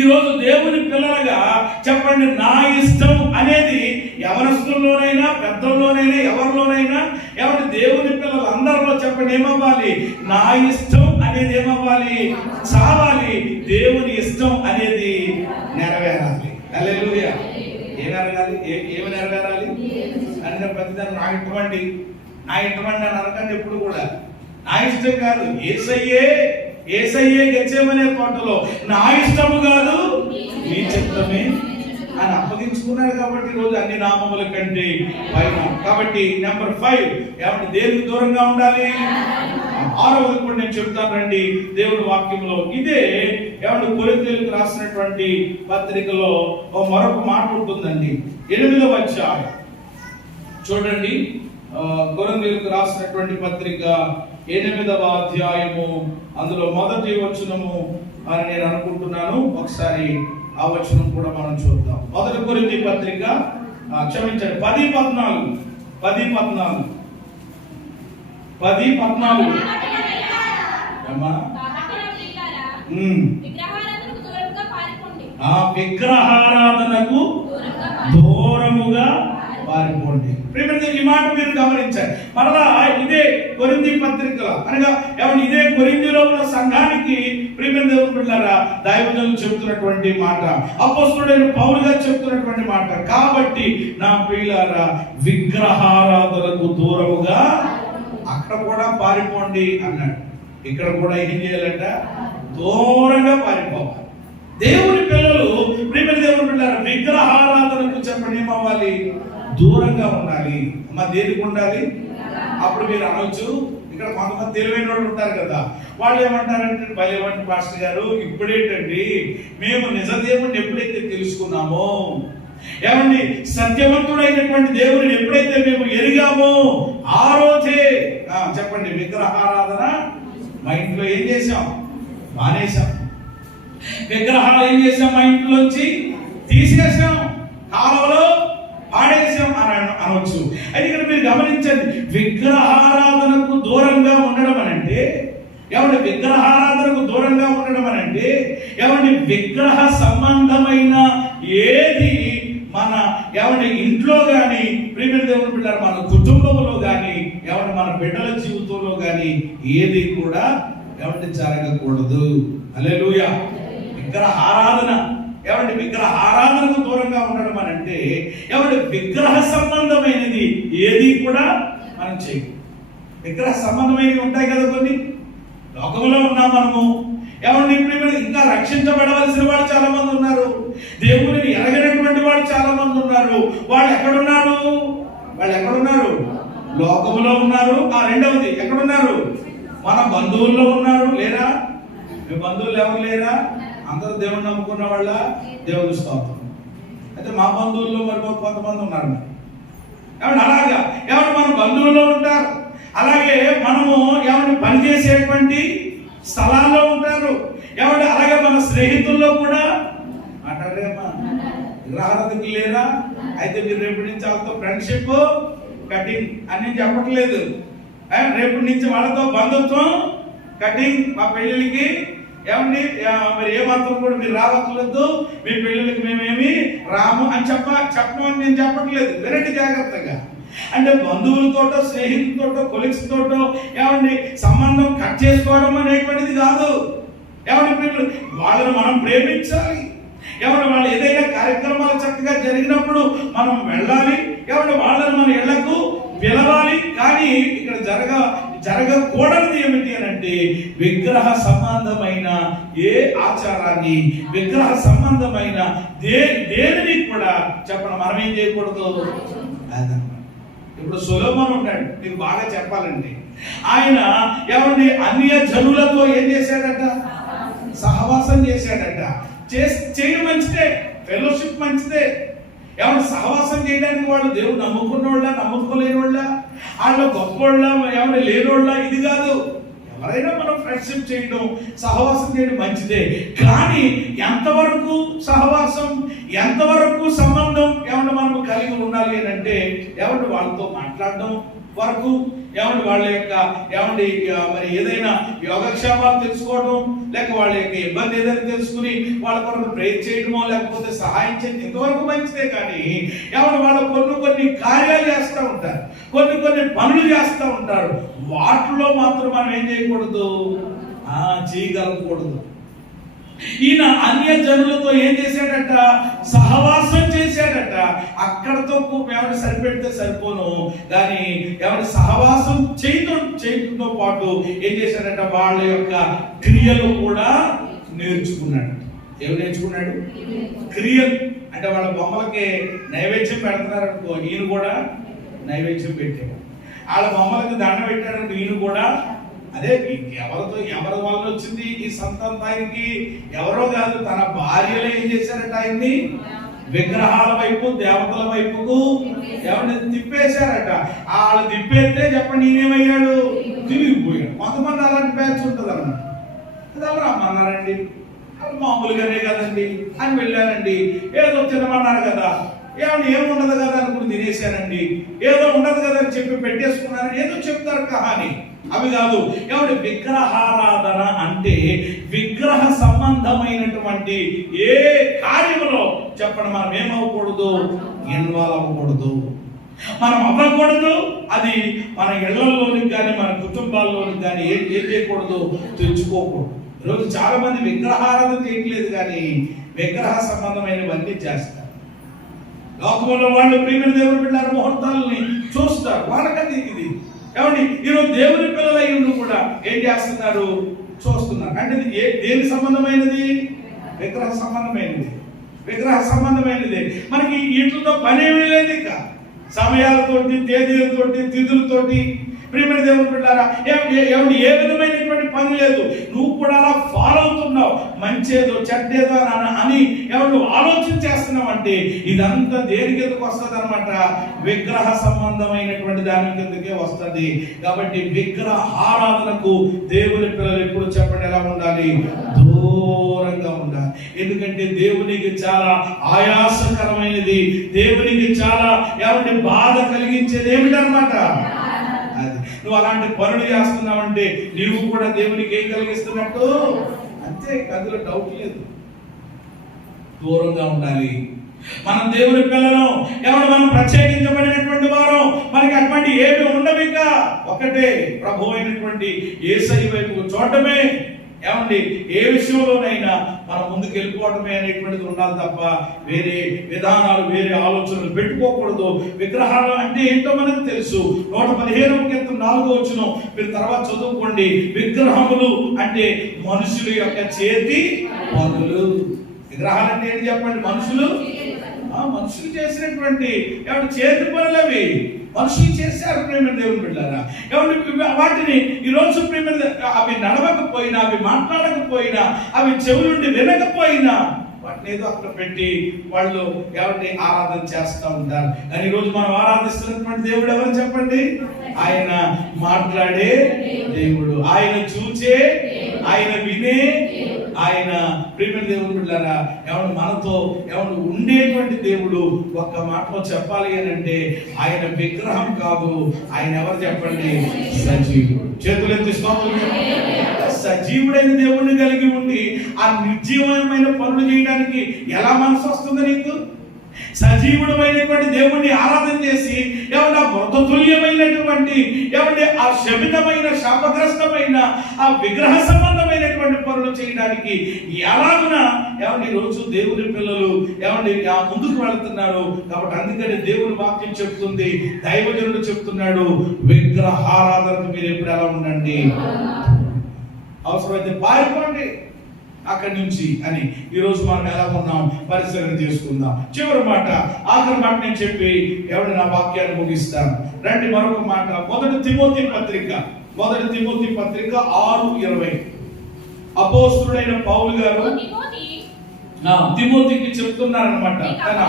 ఈరోజు దేవుని పిల్లలుగా చెప్పండి, నా ఇష్టం అనేది ఎవరస్తుల్లోనైనా, పెద్దల్లోనైనా, ఎవరిలోనైనా, దేవుని పిల్లలు అందరిలో చెప్పండి ఏమవ్వాలి? నా ఇష్టం అనేది ఏమవ్వాలి? చావాలి. దేవుని ఇష్టం అనేది నెరవేరాలి. హల్లెలూయా. ఏమి నెరవేరాలి అంటే ప్రతిదాన్ని నా ఇష్టమండి అని అనకండి. ఎప్పుడు కూడా నా ఇష్టం కాదు, ఏసయ్యే గెత్సేమనే తోటలో నా ఇష్టము కాదు నీ చిత్తమే అని అప్పగించుకున్నాడు. కాబట్టి ఈరోజు అన్ని నామముల కంటే పైన. కాబట్టి నెంబర్ 5 దేనికి దూరంగా ఉండాలి? 6వది కూడా నేను చెప్తాను రండి. దేవుడి వాక్యంలో ఇదే కొరింథీయులకు రాసినటువంటి పత్రికలో మరొక మాట ఉంటుందండి. 8వ అధ్యాయం చూడండి. కొరింథీయులకు రాసినటువంటి పత్రిక 8వ అధ్యాయము అందులో మొదటి వచనము అని నేను అనుకుంటున్నాను. ఒకసారి ఆ వచనం కూడా మనం చూద్దాం. 1 కొరింథీ పత్రిక క్షమించండి 10:14 విగ్రహారాధనకు దూరముగా పారిపోండి. ఈ మాట మీరు గమనించారు. మరలా ఇదే కొరింథీ పత్రికలో అనగా ఇదే కొరింథీలో ఉన్న సంఘానికి ప్రియమైన దేవుని బిడ్డలారా దైవజనులు చెప్తున్నటువంటి మాట, అపోస్తలుడైన పౌలు గారు చెప్తున్నటువంటి మాట. కాబట్టి నా ప్రియులారా విగ్రహారాధనకు దూరముగా, అక్కడ కూడా పారిపోండి అన్నాడు. ఇక్కడ కూడా ఏం చేయాలంట? దూరంగా పారిపోవాలి. దేవుని పిల్లలు ప్రియమైన దేవుని బిడ్డలారా విగ్రహారాధనకు చెప్పండి ఏమవ్వాలి? దూరంగా ఉండాలి. అమ్మ దేనికి ఉండాలి? అప్పుడు మీరు అనొచ్చు, ఇక్కడ కొంతమంది తెలివైన వాళ్ళు ఉంటారు కదా, వాళ్ళు ఏమంటారంటే భలేవంటి పాస్టర్ గారు ఇప్పుడేంటండి మేము నిజ దేవుడిని ఎప్పుడైతే తెలుసుకున్నామో, ఏమండి సత్యవంతుడైనటువంటి దేవుడిని ఎప్పుడైతే మేము ఎరిగామో ఆ రోజే చెప్పండి విగ్రహారాధన మా ఇంట్లో ఏం చేశాం? మానేశాం. విగ్రహాలు ఏం చేశాం? మా ఇంట్లోంచి తీసేసాం, కాలువలో పాడేసాం అని అనవచ్చు. అయితే ఇక్కడ మీరు గమనించండి, విగ్రహారాధనకు దూరంగా ఉండడం అని అంటే ఏమంటే విగ్రహారాధనకు దూరంగా ఉండడం అని అంటే ఏమంటే విగ్రహ సంబంధమైన ఏది మన ఏమంటే ఇంట్లో కానీ ప్రియమైన దేవుని బిడ్డలు మన కుటుంబంలో కానీ ఏమంటే మన బిడ్డల జీవితంలో కానీ ఏది కూడా ఏమంటే జరగకూడదు. హల్లెలూయా. విగ్రహారాధన ఏమంటే విగ్రహారాధనకు దూరంగా ఉండడం అని అంటే ఏమంటే విగ్రహ సంబంధమైనది ఏది కూడా మనం చేయం. విగ్రహ సంబంధమైనవి ఉంటాయి కదా కొన్ని. లోకంలో ఉన్నాం మనము. ఏమంటే ఇప్పుడు ఇంకా రక్షించబడవలసిన వాళ్ళు చాలా మంది ఉన్నారు. దేవుడిని ఎరగనటువంటి వాళ్ళు చాలా మంది ఉన్నారు. వాళ్ళు ఎక్కడున్నారు? లోకములో ఉన్నారు. రెండవది ఎక్కడున్నారు? మన బంధువుల్లో ఉన్నారు. లేరా? మీ బంధువులు ఎవరు లేరా? అందరూ దేవుని నమ్ముకున్న వాళ్ళ దేవుని స్తోత్రం. అయితే మా బంధువుల్లో మరి కొంతమంది ఉన్నారు. ఏమంటే అలాగా ఏమంటే మన బంధువుల్లో ఉంటారు. అలాగే మనము ఏమంటే పనిచేసేటువంటి స్థలాల్లో ఉంటారు. ఏమంటే అలాగే మన స్నేహితుల్లో కూడా మాట్లాడేమ్మా విగ్రహారాధనకి లేరా? అయితే మీరు రేపటి నుంచి వాళ్ళతో ఫ్రెండ్షిప్ కటింగ్ అని చెప్పట్లేదు. రేపటి నుంచి వాళ్ళతో బంధుత్వం కటింగ్. మా పెళ్ళిళ్ళకి ఏమండి మరి ఏ మాత్రం కూడా మీరు రావట్లేదు, మీ పెళ్ళిళ్ళకి మేమేమి రాము అని చెప్పమని నేను చెప్పట్లేదు. వినండి జాగ్రత్తగా. అంటే బంధువులతోటో స్నేహితులతోటో కొలీగ్స్ తోటో ఏమండి సంబంధం కట్ చేసుకోవడం అనేటువంటిది కాదు. ఏమంటే వాళ్ళని మనం ప్రేమించాలి. ఏమంటే వాళ్ళు ఏదైనా కార్యక్రమాలు చక్కగా జరిగినప్పుడు మనం వెళ్ళాలి. ఏమంటే వాళ్ళని మన ఇళ్లకు పిలవాలి. కానీ ఇక్కడ జరగకూడనిది ఏమిటి అని అంటే విగ్రహ సంబంధమైన ఏ ఆచారాన్ని, విగ్రహ సంబంధమైన దేనిని కూడా చెప్పడం మనం ఏం చేయకూడదు. ఇప్పుడు సొలొమోను ఉన్నాడు, మీకు బాగా చెప్పాలండి. ఆయన ఏమండి అన్య జనులతో ఏం చేశాడట? సహవాసం చేశాడట. చేయడం మంచిదే, ఫెలోషిప్ మంచిదే. ఏమన్నా సహవాసం చేయడానికి వాళ్ళు దేవుడు నమ్ముకున్న వాళ్ళ నమ్ముకోలేని వాళ్ళ, వాళ్ళు గొప్పవాళ్ళ ఏమైనా లేనివాళ్ళ, ఇది కాదు. ఎవరైనా మనం ఫ్రెండ్షిప్ చేయడం సహవాసం చేయడం మంచిదే. కానీ ఎంతవరకు సహవాసం, ఎంతవరకు సంబంధం ఏమన్నా మనం కలిగి ఉండాలి అని అంటే ఏమంటే వాళ్ళతో మాట్లాడడం వరకు, ఏమంటే వాళ్ళ యొక్క ఏమంటే మరి ఏదైనా యోగక్షేమాలు తెలుసుకోవడం, లేక వాళ్ళ యొక్క ఇబ్బంది ఏదైనా తెలుసుకుని వాళ్ళ కొరకు ప్రేర్ చేయడమో లేకపోతే సహాయం చేయడం ఇంతవరకు మంచిదే. కానీ ఏమంటే వాళ్ళు కొన్ని కార్యాలు చేస్తూ ఉంటారు, కొన్ని పనులు చేస్తూ ఉంటారు. వాటిలో మాత్రం మనం ఏం చేయకూడదు, చేయగలకూడదు. ఈయన అన్య జనులతో ఏం చేశాడట? సహవాసం చేశాడట. అక్కడతో ఎవరు సరిపెడితే సరిపోను, కానీ ఎవరి సహవాసం చేయడంతో పాటు ఏం చేశాడట? వాళ్ళ యొక్క క్రియలు కూడా నేర్చుకున్నాడు. ఏమి నేర్చుకున్నాడు? క్రియలు. అంటే వాళ్ళ బొమ్మలకి నైవేద్యం పెడుతున్నారు అనుకో, ఈయన కూడా నైవేద్యం పెట్టాడు. వాళ్ళ బొమ్మలకి దండ పెట్టాడు, ఈయన కూడా అదే. ఎవరి వల్ల వచ్చింది ఈ సంతానం? ఆయనకి ఎవరో కాదు, తన భార్యలో ఏం చేశారట? ఆయన్ని విగ్రహాల వైపు, దేవతల వైపుకు ఎవరిని తిప్పేశారట. వాళ్ళు తిప్పేస్తే చెప్పండి నేనేమయ్యాడు, తిరిగిపోయాడు. కొంతమంది అలాంటి బ్యాచ్ ఉంటుంది అన్నమాట. అది ఎవరు రమ్మన్నారండి, అది మామూలుగానే కదండి అని వెళ్ళానండి. ఏదో తినమన్నారు కదా, ఏముండదు కదా అనుకుని తినేశానండి, ఏదో ఉండదు కదా అని చెప్పి పెట్టేసుకున్నారని ఏదో చెప్తారు కహాని. అవి కాదు. ఎవరి విగ్రహారాధన అంటే విగ్రహ సంబంధమైనటువంటి ఏ కార్యములో చెప్పండి మనం ఏమవ్వకూడదు, ఇన్వాల్వ్ అవ్వకూడదు, మనం అవ్వకూడదు. అది మన ఇళ్లలోనికి కానీ మన కుటుంబాల్లోనికి కానీ ఏం చేయకూడదు, తెచ్చుకోకూడదు. ఈరోజు చాలా మంది విగ్రహారాధన చేయట్లేదు కానీ విగ్రహ సంబంధమైనవన్నీ చేస్తారు. లోకంలో వాళ్ళు ప్రియమైన దేవుని బిడ్డల ముహూర్తాలని చూస్తారు, వాళ్ళకది ఇది. కాబట్టి ఈరోజు దేవుని పిల్లలై ఉండి కూడా ఏం చేస్తున్నారు, చూస్తున్నారు. అంటే దేని సంబంధమైనది, విగ్రహ సంబంధమైనది, విగ్రహ సంబంధమైనది. మనకి వీటితో పనేమీ లేదు. ఇక సమయాలతోటి, తేదీలతోటి, తిథులతోటి ప్రియమైన దేవుని బిడ్డలారా ఎవరు ఏ విధమైనటువంటి పని లేదు. నువ్వు కూడా అలా ఫాలో అవుతున్నావు, మంచేదో చెడ్డేదో అని ఎవరు ఆలోచన చేస్తున్నావు అంటే ఇదంతా దేని కిందకు వస్తుంది అనమాట, విగ్రహ సంబంధమైనటువంటి దాని కిందకే వస్తుంది. కాబట్టి విగ్రహ ఆరాధనకు దేవుని పిల్లలు ఎప్పుడు చెప్పండి ఎలా ఉండాలి, దూరంగా ఉండాలి. ఎందుకంటే దేవునికి చాలా ఆయాసకరమైనది, దేవునికి చాలా ఎవరిని బాధ కలిగించేది ఏమిటనమాట అది. నువ్వు అలాంటి పనులు చేస్తున్నావంటే నీవు కూడా దేవునికి ఏం కలిగిస్తున్నట్టు అంతే, అందులో డౌట్ లేదు. దూరంగా ఉండాలి. మనం దేవుని పిల్లలు, ఎవరు మనం ప్రత్యేకించబడినటువంటి వారు, మనకి అటువంటి ఏమి ఉండవిక ఒకటే ప్రభు అయినటువంటి యేసయ్య వైపు చూడటమే. ఏమండి ఏ విషయంలోనైనా మనం ముందుకు వెళ్ళిపోవటమే అనేటువంటిది ఉండాలి తప్ప వేరే విధానాలు, వేరే ఆలోచనలు పెట్టుకోకూడదు. విగ్రహాలు అంటే ఏంటో మనకు తెలుసు. 115:4 మీరు తర్వాత చదువుకోండి. విగ్రహములు అంటే మనుషుల యొక్క చేతి పనులు. విగ్రహాలు అంటే ఏంటి చెప్పండి, మనుషులు చేసినటువంటి చేతి పనులు. అవి మనుషులు చేశారు ప్రేమ దేవుని బిడ్డలారా. వాటిని ఈరోజు ప్రేమ అవి నడవకపోయినా, అవి మాట్లాడకపోయినా, అవి చెవులుండి వినకపోయినా వాటిని ఏదో అక్కడ పెట్టి వాళ్ళు ఎవరిని ఆరాధన చేస్తూ ఉంటారు. కానీ ఈరోజు మనం ఆరాధిస్తున్నటువంటి దేవుడు ఎవరు చెప్పండి, ఆయన మాట్లాడే దేవుడు, ఆయన చూచే, ఆయన వినే, ఆయన ప్రేమ దేవుని బిడ్డలారా ఎవరు మనతో ఎవరు ఉండేటువంటి దేవుడు. ఒక్క మాటలో చెప్పాలి అని అంటే ఆయన విగ్రహం కాదు, ఆయన ఎవరు చెప్పండి, సజీవుడు. చేతులెత్తి స్తోత్రం. సజీవుడైన దేవుడిని కలిగి ఉండి ఆ నిర్జీవమైన పనులు చేయడానికి ఎలా మనసు వస్తుంది నీకు? సజీవుడు అయినటువంటి దేవుణ్ణి ఆరాధన చేసి ఎవరి మృతతుల్యమైనటువంటి ఎవరి ఆ శమితమైన శాపగ్రస్తమైన ఆ విగ్రహ సంబంధమైనటువంటి పనులు చేయడానికి ఎలాగున ఎవరి రోజు దేవుని పిల్లలు ఎవరి ముందుకు వెళుతున్నారు. కాబట్టి అందుకని దేవుని వాక్యం చెప్తుంది, దైవజనుడు చెప్తున్నాడు, విగ్రహారాధనకు మీరు ఎప్పుడు ఎలా ఉండండి, అవసరమైతే పారిపోండి అక్కడి నుంచి అని. ఈరోజు మనం ఎలా ఉన్నాం పరిశీలన చేసుకుందాం. చివరి మాట, ఆఖరి మాట నేను చెప్పి ఎవరి నా వాక్యాన్ని ముగిస్తాను. రండి మరొక మాట, 1 తిమోతి పత్రిక 6:20 అపోస్తలుడైన పౌలు గారు తిమోతికి చెప్తున్నారనమాట. తన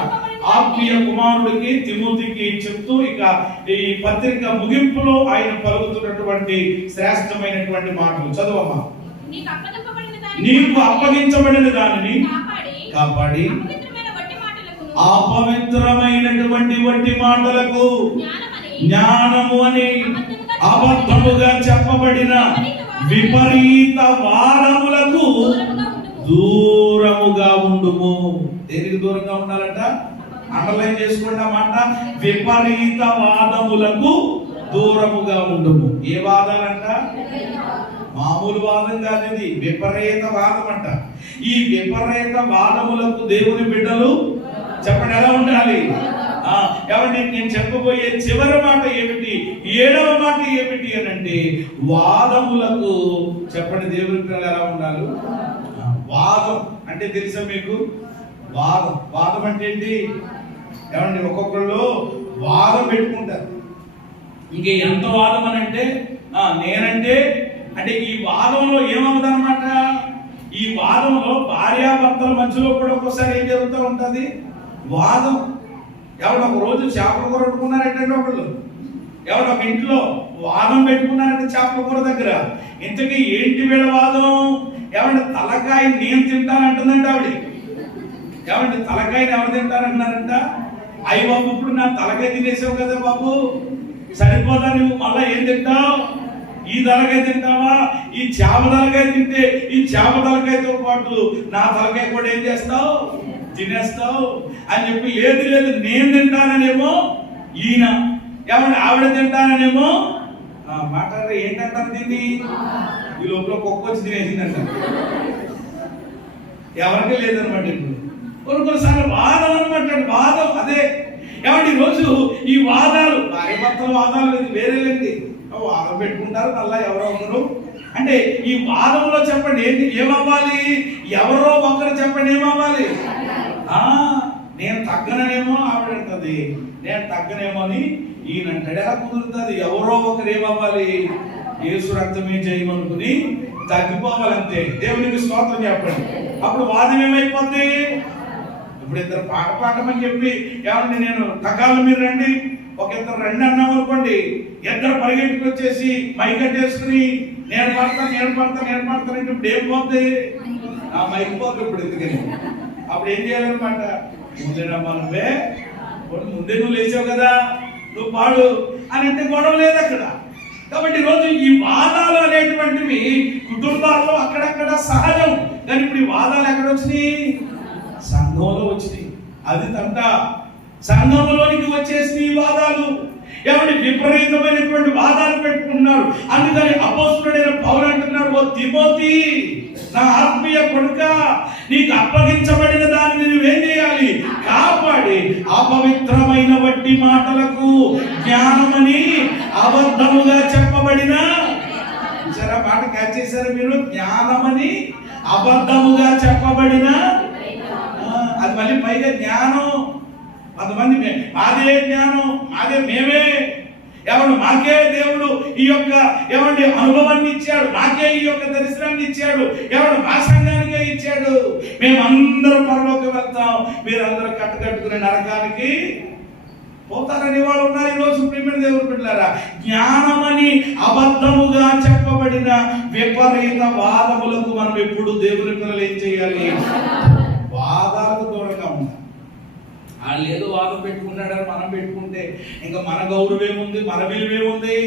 ఆత్మీయ కుమారుడికి తిమోతికి చెప్తూ ఇక ఈ పత్రిక ముగింపులో ఆయన పలుకుతున్నటువంటి శ్రేష్టమైనటువంటి మాటలు చదవమ్మా. నీకు అప్పగించబడిన దానిని కాపాడి అపవిత్రమైనటువంటి వట్టి మాటలకు జ్ఞానము అని అబద్ధముగా చెప్పబడిన విపరీత వాదములకు దూరముగా ఉండుము. దేనికి దూరంగా ఉండాలంట? అండర్లైన్ చేసుకోండి ఆ మాట, విపరీత వాదములకు దూరముగా ఉండుము. ఏ వాదాలంట? మామూలు వాదం కాదు, విపరీత వాదం అంట. ఈ విపరీత వాదములకు దేవుని బిడ్డలు చెప్పండి ఎలా ఉండాలి. ఎవరి నేను చెప్పబోయే చివరి మాట ఏమిటి, 7వ మాట ఏమిటి అని అంటే వాదములకు చెప్పండి దేవుని బిడ్డలు ఎలా ఉండాలి. వాదం అంటే తెలుసా మీకు? వాదం అంటే ఏంటి? ఏమండి ఒక్కొక్కళ్ళు వాదం పెట్టుకుంటారు. ఇంక ఎంత వాదం అని అంటే నేనంటే అంటే ఈ వాదంలో ఏమవుతుందన్నమాట, ఈ వాదంలో భార్యాభర్తల మధ్యలో కూడా ఒక్కోసారి ఏం జరుగుతూ ఉంటుంది, వాదం. ఎవరు ఒక రోజు చేపల కూర వండుకున్నారంటే ఒకళ్ళు, ఎవరు ఒక ఇంట్లో వాదం పెట్టుకున్నారంటే చేపల కూర దగ్గర. ఇంతకీ ఏంటి వీళ్ళ వాదం? ఏమంటే తలకాయ నేను తింటానంటుందంట ఆవిడ. ఏమంటే తలకాయని ఎవరు తింటారంటున్నారంట? అయ్యి బాబు, ఇప్పుడు నా తలకాయ తినేసావు కదా బాబు, సరిపోదా నువ్వు మళ్ళా ఏం తింటావు? ఈ తలకాయ తింటావా? ఈ చేప తలకాయ తింటే ఈ చేప తలకాయతో పాటు నా తలకాయ కూడా ఏం చేస్తావు? తినేస్తావు అని చెప్పి, లేదు లేదు నేను తింటాననేమో ఈయన, ఏమంటే ఆవిడ తింటాననేమో మాట్లాడారు. ఏంటంటారు దీన్ని? ఈ లోపల కుక్క వచ్చి తినేసిందంట. ఎవరికి లేదనమాట. ఇప్పుడు కొన్నిసార్లు వాదం అనమాట. వాదం అదే. ఏమంటే ఈరోజు ఈ వాదాలు, భార్యాభర్తల వాదాలు లేదు, వేరే లేదు. వాదం పెట్టుకుంటారు మళ్ళా ఎవరో ఒకరు. అంటే ఈ వాదంలో చెప్పండి ఏంటి ఏమవ్వాలి? ఎవరో ఒకరు చెప్పండి ఏమవ్వాలి? నేను తగ్గనేమో ఆవిడ అంటది, నేను తగ్గనేమో అని ఈయన అంటాడు. ఎలా కుదురుతుంది? ఎవరో ఒకరు ఏమవ్వాలి? యేసు రక్తమే చేయమనుకుని తగ్గిపోవాలంతే. దేవునికి స్తోత్రం చెప్పండి. అప్పుడు వాదం ఏమైపోద్ది? ఇప్పుడు ఇద్దరు పాట పాడమని చెప్పి, ఏమండి నేను తగ్గాలి మీరు రండి, ఒక ఇద్దరు రండి అన్నాం అనుకోండి, ఇద్దరు పరిగెట్టుకు వచ్చేసి మైకట్టేసుకుని నేను పడతాను ఇప్పుడు ఏం పోద్ది? ఆ మైక్ పోతుంది. ఇప్పుడు ఎందుకని అప్పుడు ఏం చేయాలన్నమాట? ముందేనమ్మా నువ్వే, ముందే నువ్వు లేచావు కదా, నువ్వు పాడు అని అంటే గొడవ లేదు అక్కడ. కాబట్టి ఈరోజు ఈ వాదాలు అనేటువంటివి కుటుంబాల్లో అక్కడక్కడ సహజం. కానీ ఇప్పుడు ఈ వాదాలు ఎక్కడ వచ్చినాయి? సంఘంలో వచ్చినాయి. అది తంట. సంఘంలోనికి వచ్చేసి ఈ వాదాలు ఏమంటే విపరీతమైనటువంటి వాదాలు పెట్టుకుంటున్నారు. అందుకని అపోస్తలుడైన పౌలు అంటున్నాడు, ఓ తిమోతి నా ఆత్మీయ కొడుక, నీకు అప్పగించబడిన దానిని నువ్వేం చేయాలి? కాపాడి అపవిత్రమైన వట్టి మాటలకు జ్ఞానమని అబద్ధముగా చెప్పబడిన, సరే మాట క్యాచ్ చేశారు మీరు? జ్ఞానమని అబద్ధముగా చెప్పబడిన, అది మళ్ళీ పైగా జ్ఞానం. కొంతమంది మాదే జ్ఞానం, మాదే మేమే, ఎవడు మాకే దేవుడు ఈ యొక్క ఏమండి అనుభవాన్ని ఇచ్చాడు, మాకే ఈ యొక్క దర్శనాన్ని ఇచ్చాడు, ఎవడు మా సంఘానికే ఇచ్చాడు, మేమందరం పరలోకి వెళ్తాం, మీరందరూ కట్టుకట్టుకునే నరకానికి పోతారని వాళ్ళు ఉన్నారు. ఈరోజు ప్రియమైన దేవుని బిడ్డలారా, జ్ఞానమని అబద్ధముగా చెప్పబడిన విపరీత వాదములకు మనం ఎప్పుడు దేవుని పిల్లలు ఏం చేయాలి? వాదాలకు దూరంగా ఉండాలి. వాళ్ళు ఏదో వాదం పెట్టుకున్నాడని మనం పెట్టుకుంటే ఇంకా మన గౌరవేముంది, మన విలువేముంది?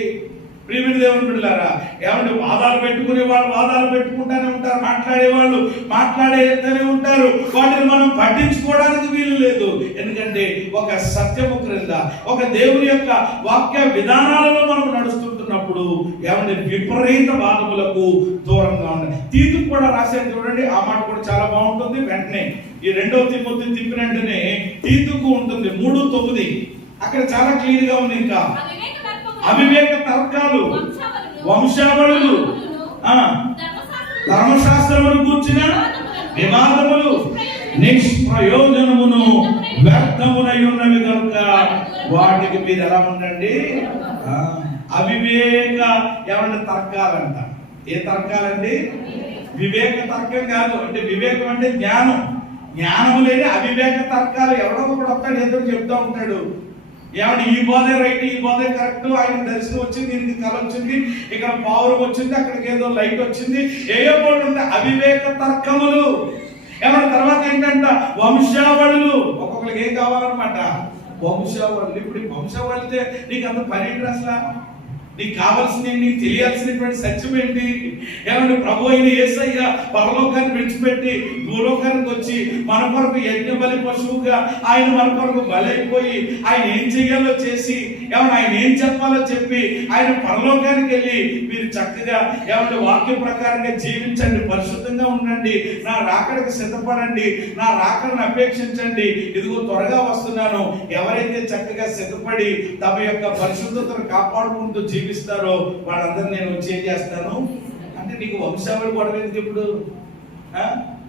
ప్రియమైన దేవుని బిడ్డలారా, ఏమంటే వాదాలు పెట్టుకునే వాళ్ళు వాదాలు పెట్టుకుంటూనే ఉంటారు, మాట్లాడేవాళ్ళు మాట్లాడేస్తూనే ఉంటారు. వాటిని మనం పట్టించుకోవడానికి వీలు లేదు. ఎందుకంటే ఒక సత్యము క్రింద, ఒక దేవుని యొక్క వాక్య విధానాలలో మనం నడుస్తుంటున్నప్పుడు ఏమంటే విపరీత వాదములకు దూరంగా ఉండాలి. తీతుకు కూడా రాశారు చూడండి, ఆ మాట కూడా చాలా బాగుంటుంది. వెంటనే ఈ 2వ తిమోతి తిప్పిన వెంటనే తీతుకు ఉంటుంది 3:9 అక్కడ చాలా క్లియర్ గా ఉంది. ఇంకా అవివేక తర్కాలు, వంశావళులు, ధర్మశాస్త్రమును కూర్చిన వివాదములు నిష్ప్రయోజనమును వ్యర్థమునై ఉన్నవి కనుక వాటికి మీరు ఎలా ఉండండి? అవివేక ఏమంటే తర్కాలంట. ఏ తర్కాలండి? వివేక తర్కం కాదు. అంటే వివేకం అంటే జ్ఞానం. జ్ఞానము లేని అవివేక తర్కాలు. ఎవడో ఒకడు వస్తాడు, ఏదో చెప్తా ఉంటాడు, ఏమంటే ఈ బోధే రైట్, ఈ బోధే కరెక్ట్, ఆయన దర్శనం వచ్చింది, దీనికి కళ వచ్చింది, ఇక్కడ పవర్ వచ్చింది, అక్కడికి ఏదో లైట్ వచ్చింది, ఏయో బోర్డు ఉంటే అవివేక తర్కములు. ఏమన్నా తర్వాత ఏంటంట? వంశావళులు. ఒక్కొక్కరికి ఏం కావాలన్నమాట? వంశావళులు. ఇప్పుడు వంశావళితే నీకు అంత పని ఏంటి అసలు? నీకు కావాల్సింది, నీకు తెలియాల్సినటువంటి సత్యం ఏంటి? ఏమంటే ప్రభు అయిన యేసయ్య పరలోకాన్ని విడిచిపెట్టి భూలోకానికి వచ్చి మన కొరకు యజ్ఞ బలి పశువుగా ఆయన మన కొరకు బలైపోయి ఆయన ఏం చెయ్యాలో చేసి, ఏమన్నా ఆయన ఏం చెప్పాలో చెప్పి ఆయన పరలోకానికి వెళ్ళి మీరు చక్కగా ఏమంటే వాక్య ప్రకారంగా జీవించండి, పరిశుద్ధంగా ఉండండి, నా రాకడకు సిద్ధపడండి, నా రాకడను అపేక్షించండి, ఇదిగో త్వరగా వస్తున్నాను. ఎవరైతే చక్కగా సిద్ధపడి తమ యొక్క పరిశుద్ధతను కాపాడుకుంటూ జీవిస్తారో వాళ్ళందరూ నేను వచ్చి ఏం చేస్తాను అంటే, నీకు వంశావళి గొడవ ఎందుకు? ఇప్పుడు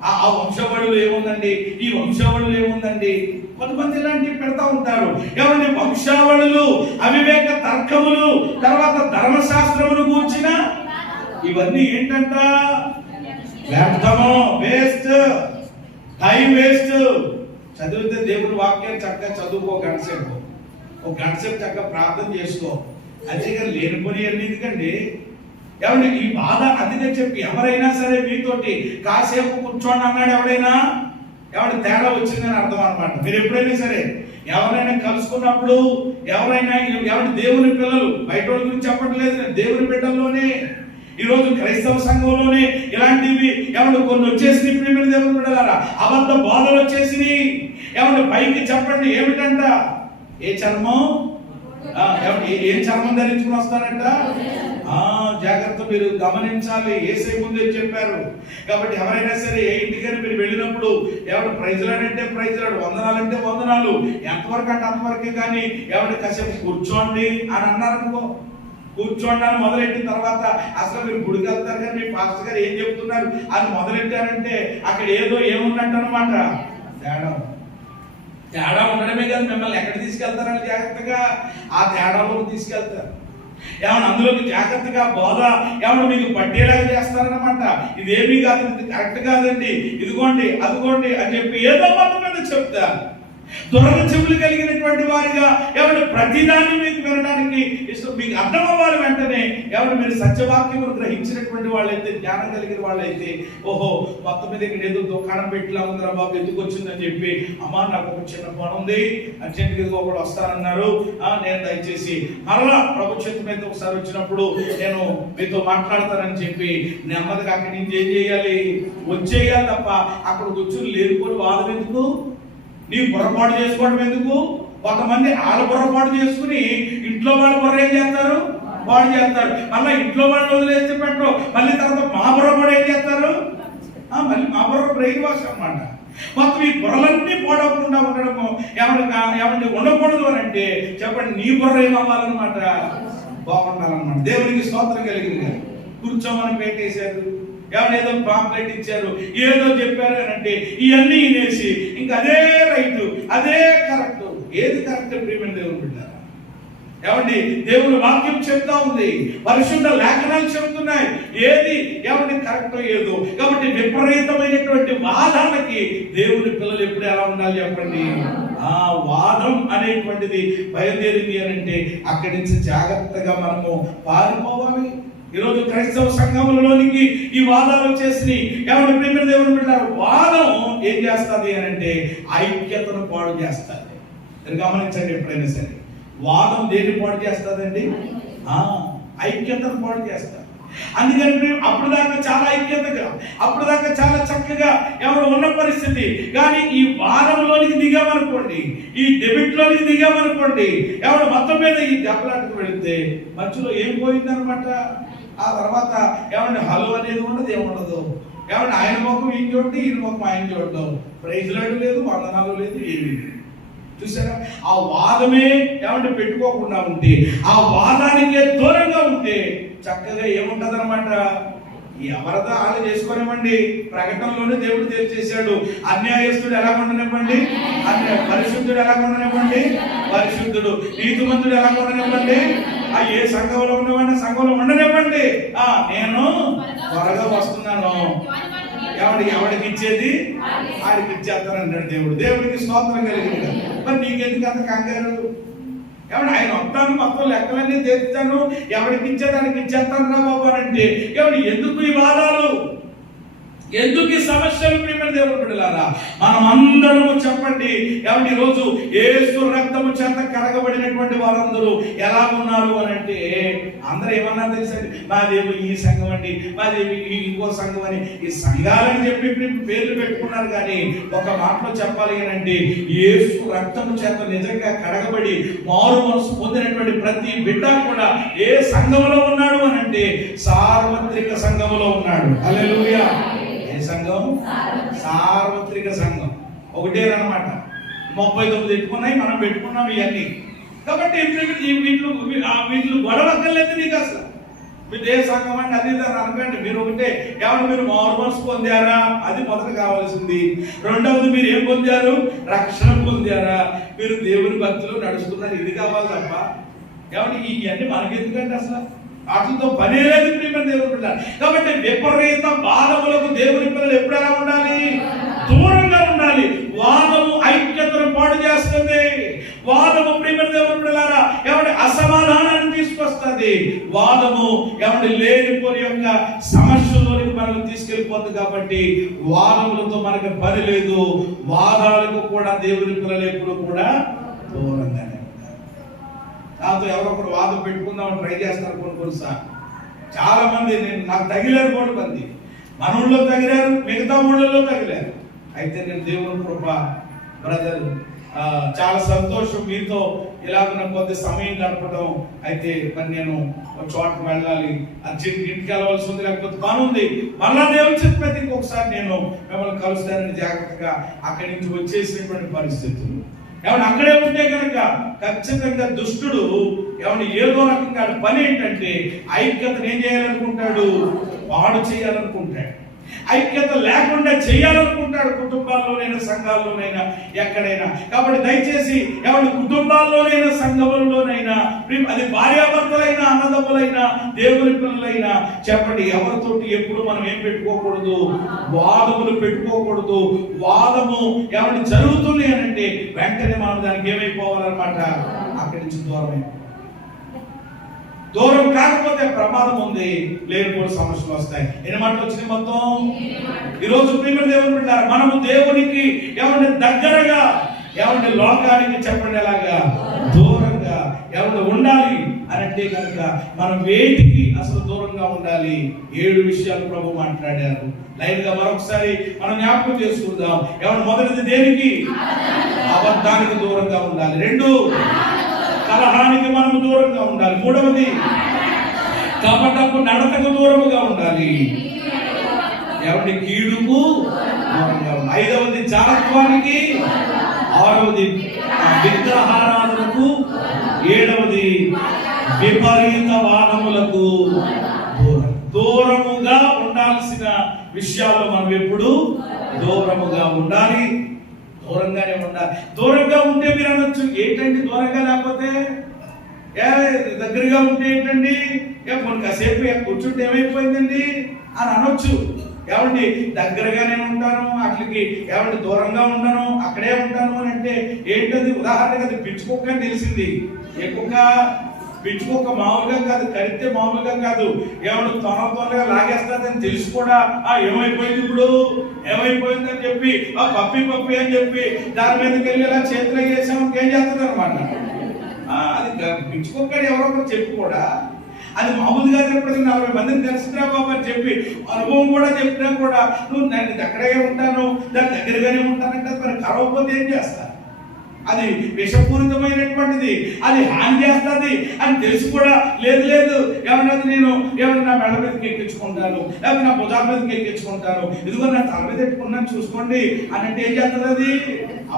ఆ వంశావళిలో ఏముందండి? ఈ వంశావళిలో ఏముందండి? కొంతమంది ఇలాంటివి పెడతా ఉంటారు. ఎవరి వంశావళులు, అవివేక తర్కములు, తర్వాత ధర్మశాస్త్రమును కూర్చిన ఇవన్నీ ఏంటంట? వ్యర్థము, వేస్ట్, టైం వేస్ట్. చదివితే దేవుని వాక్యాన్ని చక్కగా చదువుకో, గంట సేపు ఒక గంట సేపు చక్కగా ప్రార్థన చేసుకో. అంతేగాని లేనిపోని ఎందుకండి? ఏమండి ఈ బాధ అందుకే చెప్పి ఎవరైనా సరే మీతోటి కాసేపు కూర్చోండి అన్నాడు ఎవడైనా, ఎవరి తేడా వచ్చిందని అర్థం అనమాట. మీరు ఎప్పుడైనా సరే ఎవరైనా కలుసుకున్నప్పుడు ఎవరైనా ఎవరి దేవుని పిల్లలు, బయట వాళ్ళ గురించి చెప్పట్లేదు, దేవుని బిడ్డల్లోనే ఈరోజు క్రైస్తవ సంఘంలోనే ఇలాంటివి ఏమన్నా కొన్ని వచ్చేసి ప్రియమైన దేవుని బిడ్డలారా అబద్ధ బోధలు వచ్చేసి ఏమన్నా పైకి చెప్పండి ఏమిటంట, ఏ చర్మం ఏం చర్మం ధరించుకుని వస్తారంట. జాగ్రత్త, మీరు గమనించాలి. యేసే ముందే చెప్పారు. కాబట్టి ఎవరైనా సరే ఏ ఇంటికైనా మీరు వెళ్ళినప్పుడు ఎవరు ప్రైజ్లాడంటే ప్రైజ్లాడు, వందనాలంటే వందనాలు, ఎంతవరకు అంటే అంతవరకే. కానీ ఎవరి కాసేపు కూర్చోండి అని అన్నారనుకో, కూర్చోండి అని మొదలెట్టిన తర్వాత అసలు మీరు గుడికి వెళ్తారు కానీ మీ పాస్టర్ గారు ఏం చెప్తున్నారు అని మొదలెట్టారంటే అక్కడ ఏదో ఏమున్నట్టు అనమాట. తేడా ఉండడమే కాదు, మిమ్మల్ని ఎక్కడ తీసుకెళ్తారని జాగ్రత్తగా ఆ తేడాలోకి తీసుకెళ్తారు. ఏమన్నా అందులోకి జాగ్రత్తగా బోధ ఏమన్నా మీకు పట్టేలాగా చేస్తారనమాట. ఇదేమీ కాదు, ఇది కరెక్ట్ కాదండి, ఇదిగోండి అదిగోండి అని చెప్పి ఏదో మొత్తం మీద చెప్తారు. దురద చెవులు కలిగినటువంటి వారిగా ఎవరు ప్రతిదాన్ని మీకు వినడానికి ఇష్టం, మీకు అర్థం అవ్వాలి వెంటనే. ఎవరు మీరు సత్యవాక్యమును గ్రహించినటువంటి వాళ్ళైతే, జ్ఞానం కలిగిన వాళ్ళైతే, ఓహో మొత్తం మీద ఇక్కడ ఏదో దుకాణం పెట్టిలా ఉందిరా బాబు, ఎందుకు వచ్చిందని చెప్పి, అమ్మా నాకు ఒక చిన్న పని ఉంది, అర్జెంట్గా ఒకడు వస్తానన్నారు, నేను దయచేసి మరలా ప్రభు చేతి మీద ఒకసారి వచ్చినప్పుడు నేను మీతో మాట్లాడతానని చెప్పి నెమ్మదిగా అక్కడి నుంచి ఏం చేయాలి, వచ్చేయాలి తప్ప అక్కడ కూర్చుని లేరుకొని వాదం ఎందుకు, నీ పొరపాటు చేసుకోవడం ఎందుకు. కొంతమంది వాళ్ళ పొరపాటు చేసుకుని ఇంట్లో వాళ్ళ బుర్ర ఏం చేస్తారు, పాడు చేస్తారు. మళ్ళీ ఇంట్లో వాళ్ళు వదిలేస్తే పెట్టరు, మళ్ళీ తర్వాత మా బుర్ర ఏం చేస్తారు, మళ్ళీ మా బుర్ర బ్రెయిన్ వాష్ అన్నమాట. మొత్తం ఈ బుర్రలన్నీ పోడవకుండా ఉండడము ఏమంటే ఉండకూడదు అని అంటే చెప్పండి, నీ బుర్ర ఏమవ్వాలన్నమాట, బాగుండాలన్నమాట. దేవునికి స్తోత్రం కలిగింది. కూర్చోమని పెట్టేశారు, ఏదో పాంప్లెట్ ఇచ్చారు, ఏదో చెప్పారు అని అంటే ఇవన్నీ వినేసి ఇంకా అదే రైట్, అదే కరెక్ట్. ఏది కరెక్ట్ ప్రియమైన దేవుని బిడ్డారా? ఏమండి దేవుని వాక్యం చెప్తా ఉంది, పరిశుద్ధ లేఖనాలు చెబుతున్నాయి, ఏది ఏమండి కరెక్ట్ ఏదో. కాబట్టి విపరీతమైనటువంటి వాదాలకి దేవుని పిల్లలు ఎప్పుడు ఎలా ఉండాలి చెప్పండి. ఆ వాదం అనేటువంటిది బయలుదేరింది అని అంటే అక్కడి నుంచి జాగ్రత్తగా మనము పారిపోవాలి. ఈరోజు క్రైస్తవ సంఘములలోనికి ఈ వాదాలు వచ్చేసి ఎవరి ప్రియమైన దేవుని బిడ్డలారా వాదం ఏం చేస్తుంది అని అంటే ఐక్యతను పాడు చేస్తుంది. గమనించండి, ఎప్పుడైనా సరే వాదం దేన్ని పాడు చేస్తుందండి, ఐక్యతను పాడు చేస్తారు. అందుకని అప్పుడు దాకా చాలా ఐక్యతగా, అప్పుడు దాకా చాలా చక్కగా ఎవరు ఉన్న పరిస్థితి, కానీ ఈ వాదంలోనికి దిగామనుకోండి, ఈ డెబిట్ లోనికి దిగామనుకోండి, ఎవరు మొత్తం మీద ఈ దెబ్బలాటకు వెళితే మధ్యలో ఏం పోయిందనమాట. ఆ తర్వాత ఏమంటే హలో అనేది ఉండదు, ఏముండదు. ఏమంటే ఆయన ముఖం ఈయన చూడండి, ఈయన ముఖం ఆయన చూడడం, ప్రైజ్ లేదు, వందనాలు లేదు, ఏమీ లేదు. చూసారా? ఆ వాదమే ఏమంటే పెట్టుకోకుండా ఉంటే, ఆ వాదానికే దూరంగా ఉంటే చక్కగా ఏముంటది అనమాట. ఎవరితో వాళ్ళు చేసుకోనివ్వండి. ప్రకటనలోనే దేవుడు తెలియజేశాడు, అన్యాయస్తుడు ఎలా ఉండనివ్వండి, పరిశుద్ధుడు ఎలా ఉండనివ్వండి, పరిశుద్ధుడు నీతిమంతుడు ఎలా ఉండనివ్వండి, ఏ సంఘంలో ఉన్నవాడిని సంఘంలో ఉండనివ్వండి, నేను త్వరగా వస్తున్నాను. ఎవడికి ఇచ్చేది ఆడికి ఇచ్చేస్తాను అన్నాడు దేవుడు. దేవుడికి స్తోత్రం కలిగింది. మరి నీకెందుకు అంత కంగారు? ఎవడు ఆయన వస్తాను, మొత్తం లెక్కలన్నీ తెస్తాను, ఎవరికి ఇచ్చేదానికి ఇచ్చేస్తాను రా బాబు అంటే ఎవడు ఎందుకు ఈ వాదాలు, ఎందుకు ఈ సమస్యలు? ప్రియమైన దేవుని బిడ్డలారా మనం అందరము చెప్పండి, ఏమంటే ఈరోజు యేసు రక్తము చేత కడగబడినటువంటి వారందరూ ఎలా ఉన్నారు అని అంటే అందరూ ఏమన్నారు తెలుసండి, మాదేవి ఈ సంఘం అండి, మాదేవి ఇంకో సంఘం అని ఈ సంఘాలని చెప్పి పేర్లు పెట్టుకున్నారు. కానీ ఒక మాటలో చెప్పాలి అని అంటే యేసు రక్తము చేత నిజంగా కడగబడి మారు మనసు పొందినటువంటి ప్రతి బిడ్డ కూడా ఏ సంఘంలో ఉన్నాడు అని అంటే సార్వత్రిక సంఘంలో ఉన్నాడు. హల్లెలూయా. సంఘం సార్వత్రిక సంఘం ఒకటేనమాట. 39 పెట్టుకున్నాయి, మనం పెట్టుకున్నాం ఇవన్నీ. కాబట్టి వీటిలో గొడవక్కర్లేదు నీకు అసలు. మీరు ఏ సంఘం అంటే అది అనకండి. మీరు ఒకటే ఏమన్నా మీరు మారు మనసు పొందారా, అది మొదట కావాల్సింది. రెండవది మీరు ఏం పొందారు, రక్షణ పొందారా, మీరు దేవుని భక్తిలో నడుస్తున్నారు, ఇది కావాలి తప్ప ఏమంటే ఇవన్నీ మనకెందుకంటే అసలు వాటితో పనే లేదు ప్రియమైన దేవుని పిల్లలు. కాబట్టి విపరీత వాదములకు దేవుని పిల్లలు ఎప్పుడు ఎలా ఉండాలి, దూరంగా ఉండాలి. వాదము ఐక్య పాడు చేస్తుంది. వాదము ప్రియమైన దేవుని బిడ్డలారా ఎవరి అసమాధానాన్ని తీసుకొస్తుంది. వాదము ఎవరి లేనిపోని యొక్క సమస్యలోనికి మనకు తీసుకెళ్ళిపోతుంది. కాబట్టి వాదములతో మనకు పని లేదు. వాదాలకు కూడా దేవుని పిల్లలు ఎప్పుడు కూడా దూరంగానే ఉంటారు. నాతో ఎవరొకరు వాదం పెట్టుకుందామని ట్రై చేస్తారు కొన్నిసార్లు. చాలా మంది నాకు తగిలారు, కూడా మంది మన ఊళ్ళో తగిలారు, మిగతా ఊళ్ళలో తగిలారు. అయితే నేను దేవుని కృప బ్రదర్ చాలా సంతోషం మీతో ఇలాగ కొద్ది సమయం గడపడం. అయితే మరి నేను ఒక చోటకు వెళ్ళాలి, అర్జెంట్ ఇంటికి వెళ్ళవలసి ఉంది, లేకపోతే పని ఉంది, మళ్ళా దేవుని చెప్పినది ఇంకొకసారి నేను మిమ్మల్ని కలుస్తానని జాగ్రత్తగా అక్కడి నుంచి వచ్చేసినటువంటి పరిస్థితులు. ఏమన్నా అక్కడే ఉంటే కనుక ఖచ్చితంగా దుష్టుడు ఏమన్నా ఏదో రకంగా పని ఏంటంటే ఐక్యతను ఏం చేయాలనుకుంటాడు, పాడు చేయాలనుకుంటాడు. ఐక్యత లేకుండా చేయాలనుకుంటాడు, కుటుంబాల్లోనైనా సంఘాల్లోనైనా ఎక్కడైనా. కాబట్టి దయచేసి ఎవరి కుటుంబాల్లోనైనా సంఘములలోనైనా, అది భార్యాభర్తలైనా అన్నదమ్ములైనా దేవుని పిల్లలైనా చెప్పండి, ఎవరితోటి ఎప్పుడు మనం ఏం పెట్టుకోకూడదు, వాదములు పెట్టుకోకూడదు. వాదము ఎవరి జరుగుతుంది అని అంటే వెంటనే మనం దానికి ఏమైపోవాలన్నమాట, అక్కడి నుంచి దూరం కాకపోతే ప్రమాదం ఉంది, లేనిపోని సమస్యలు వస్తాయి. ఎన్ని మాటలు వచ్చినాయి మొత్తం ఈరోజు ప్రియమైన దేవుని బిడ్డలారా, మనము దేవునికి ఎవరిని దగ్గరగా, ఎవరిని లోకానికి చెప్పండి ఎలాగా దూరంగా ఎవరు ఉండాలి అని అంటే కనుక మనం వేటికి అసలు దూరంగా ఉండాలి. 7 విషయాలు ప్రభు మాట్లాడారు. లైన్ గా మరొకసారి మనం జ్ఞాపకం చేసుకుందాం. ఎవరు మొదటిది దేనికి, అబద్ధానికి దూరంగా ఉండాలి. 2 కలహానికి మనం దూరంగా ఉండాలి. 3వది కపటపు నడతకు దూరముగా ఉండాలి. ఎవరి కీడుకు దూరంగా ఉండాలి. 5వది జారత్వానికి, 6వది విగ్రహారాధనకు, 7వది విపరీత వాదములకు దూరముగా ఉండాల్సిన విషయాల్లో మనం ఎప్పుడు దూరముగా ఉండాలి. దూరంగానే ఉండాలి. దూరంగా ఉంటే మీరు అనొచ్చు, ఏంటండి దూరంగా లేకపోతే, దగ్గరగా ఉంటే ఏంటండి, కొన్ని కాసేపు కూర్చుంటే ఏమైపోయిందండి అని అనొచ్చు. ఏమండి దగ్గరగానే ఉంటాను, అట్లకి ఏమండి దూరంగా ఉండను, అక్కడే ఉంటాను అని అంటే ఏంటది? ఉదాహరణగా అది పిచ్చుకోక అని తెలిసింది. పిచ్చుకోక మామూలుగా కాదు, కరిస్తే మామూలుగా కాదు, ఏమన్నా తొందరగా లాగేస్తాదని తెలిసి కూడా ఏమైపోయింది, ఇప్పుడు ఏమైపోయింది అని చెప్పి పప్పి అని చెప్పి దాని మీదకి వెళ్ళి ఇలా చేతిలో వేసామని ఏం చేస్తుంది అనమాట. అది పిచ్చుకోక ఎవరో ఒకరు చెప్పి కూడా, అది మామూలుగా చెప్పినప్పటికీ 40 మందిని కలిసినా బాబు అని చెప్పి అనుభవం కూడా చెప్పినా కూడా నువ్వు నేను అక్కడే ఉంటాను, దాని దగ్గరగానే ఉంటానంటే మరి కలవకపోతే ఏం చేస్తా? అది విషపూరితమైనటువంటిది, అది హాని చేస్తుంది అని తెలిసి కూడా లేదు ఏమన్నది, నేను ఏమన్నా నా మెడ మీదకి ఎక్కించుకుంటాను, లేకపోతే నా భుజాల మీదకి ఎక్కించుకుంటాను, ఇదిగో నా తల మీద ఎట్టుకున్నాను చూసుకోండి అని అంటే ఏం చేస్తుంది? అది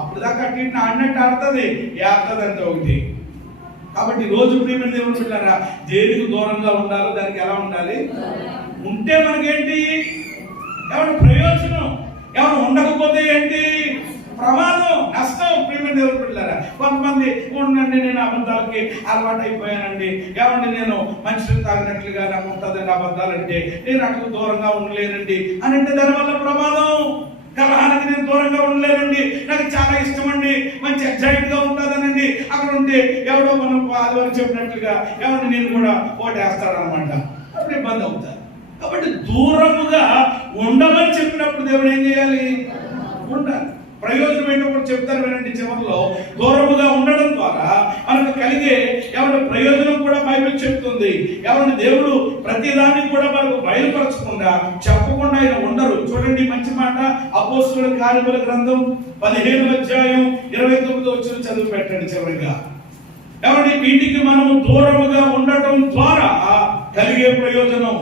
అప్పుడు దాకా అటు ఇటు ఆడినట్టు ఆడుతుంది, ఏడుతుంది అంటే ఒకటి. కాబట్టి రోజు ప్రియమైన దేవుని బిడ్డలారా, దేనికి దూరంగా ఉండాలో దానికి ఎలా ఉండాలి. ఉంటే మనకేంటి, ఎవరి ప్రయోజనం, ఎవరు ఉండకపోతే ఏంటి ప్రమాదం, నష్టం. ప్రియమైన దేవుని బిడ్డలారా, కొంతమంది ఉండండి నేను అబద్ధాలకి అలవాటు అయిపోయానండి, ఏమండి నేను మనుషులు తాగినట్లుగా నాకు ఉంటుందండి అబద్ధాలంటే, నేను అట్లా దూరంగా ఉండలేనండి అని అంటే దానివల్ల ప్రమాదం. కలహానికి నేను దూరంగా ఉండలేనండి, నాకు చాలా ఇష్టం అండి, మంచి ఎగ్జైట్ గా ఉంటుందనండి, అక్కడ ఉంటే ఎవడో మనం ఆదివారం చెప్పినట్లుగా ఎవరిని నేను కూడా ఓటేస్తాడనమాట, అప్పుడు ఇబ్బంది అవుతారు. కాబట్టి దూరముగా ఉండమని చెప్పినప్పుడు దేవుడు ఏం చేయాలి? ఉండాలి. ప్రయోజనం ఏంటో చెప్తారు వినండి. చివరిలో దూరముగా ఉండడం ద్వారా మనకు కలిగే ఎవరి ప్రయోజనం కూడా బైబిల్ చెప్తుంది. ఎవరిని దేవుడు ప్రతిదాన్ని కూడా మనకు బయలుపరచకుండా చెప్పకుండా ఆయన ఉండరు. చూడండి మంచి మాట, అపోస్తలుల కార్యముల గ్రంథం 15వ అధ్యాయం 29వ వచనం చదివి పెట్టండి చివరిగా. ఎవరి వీటికి మనం దూరముగా ఉండటం ద్వారా కలిగే ప్రయోజనం.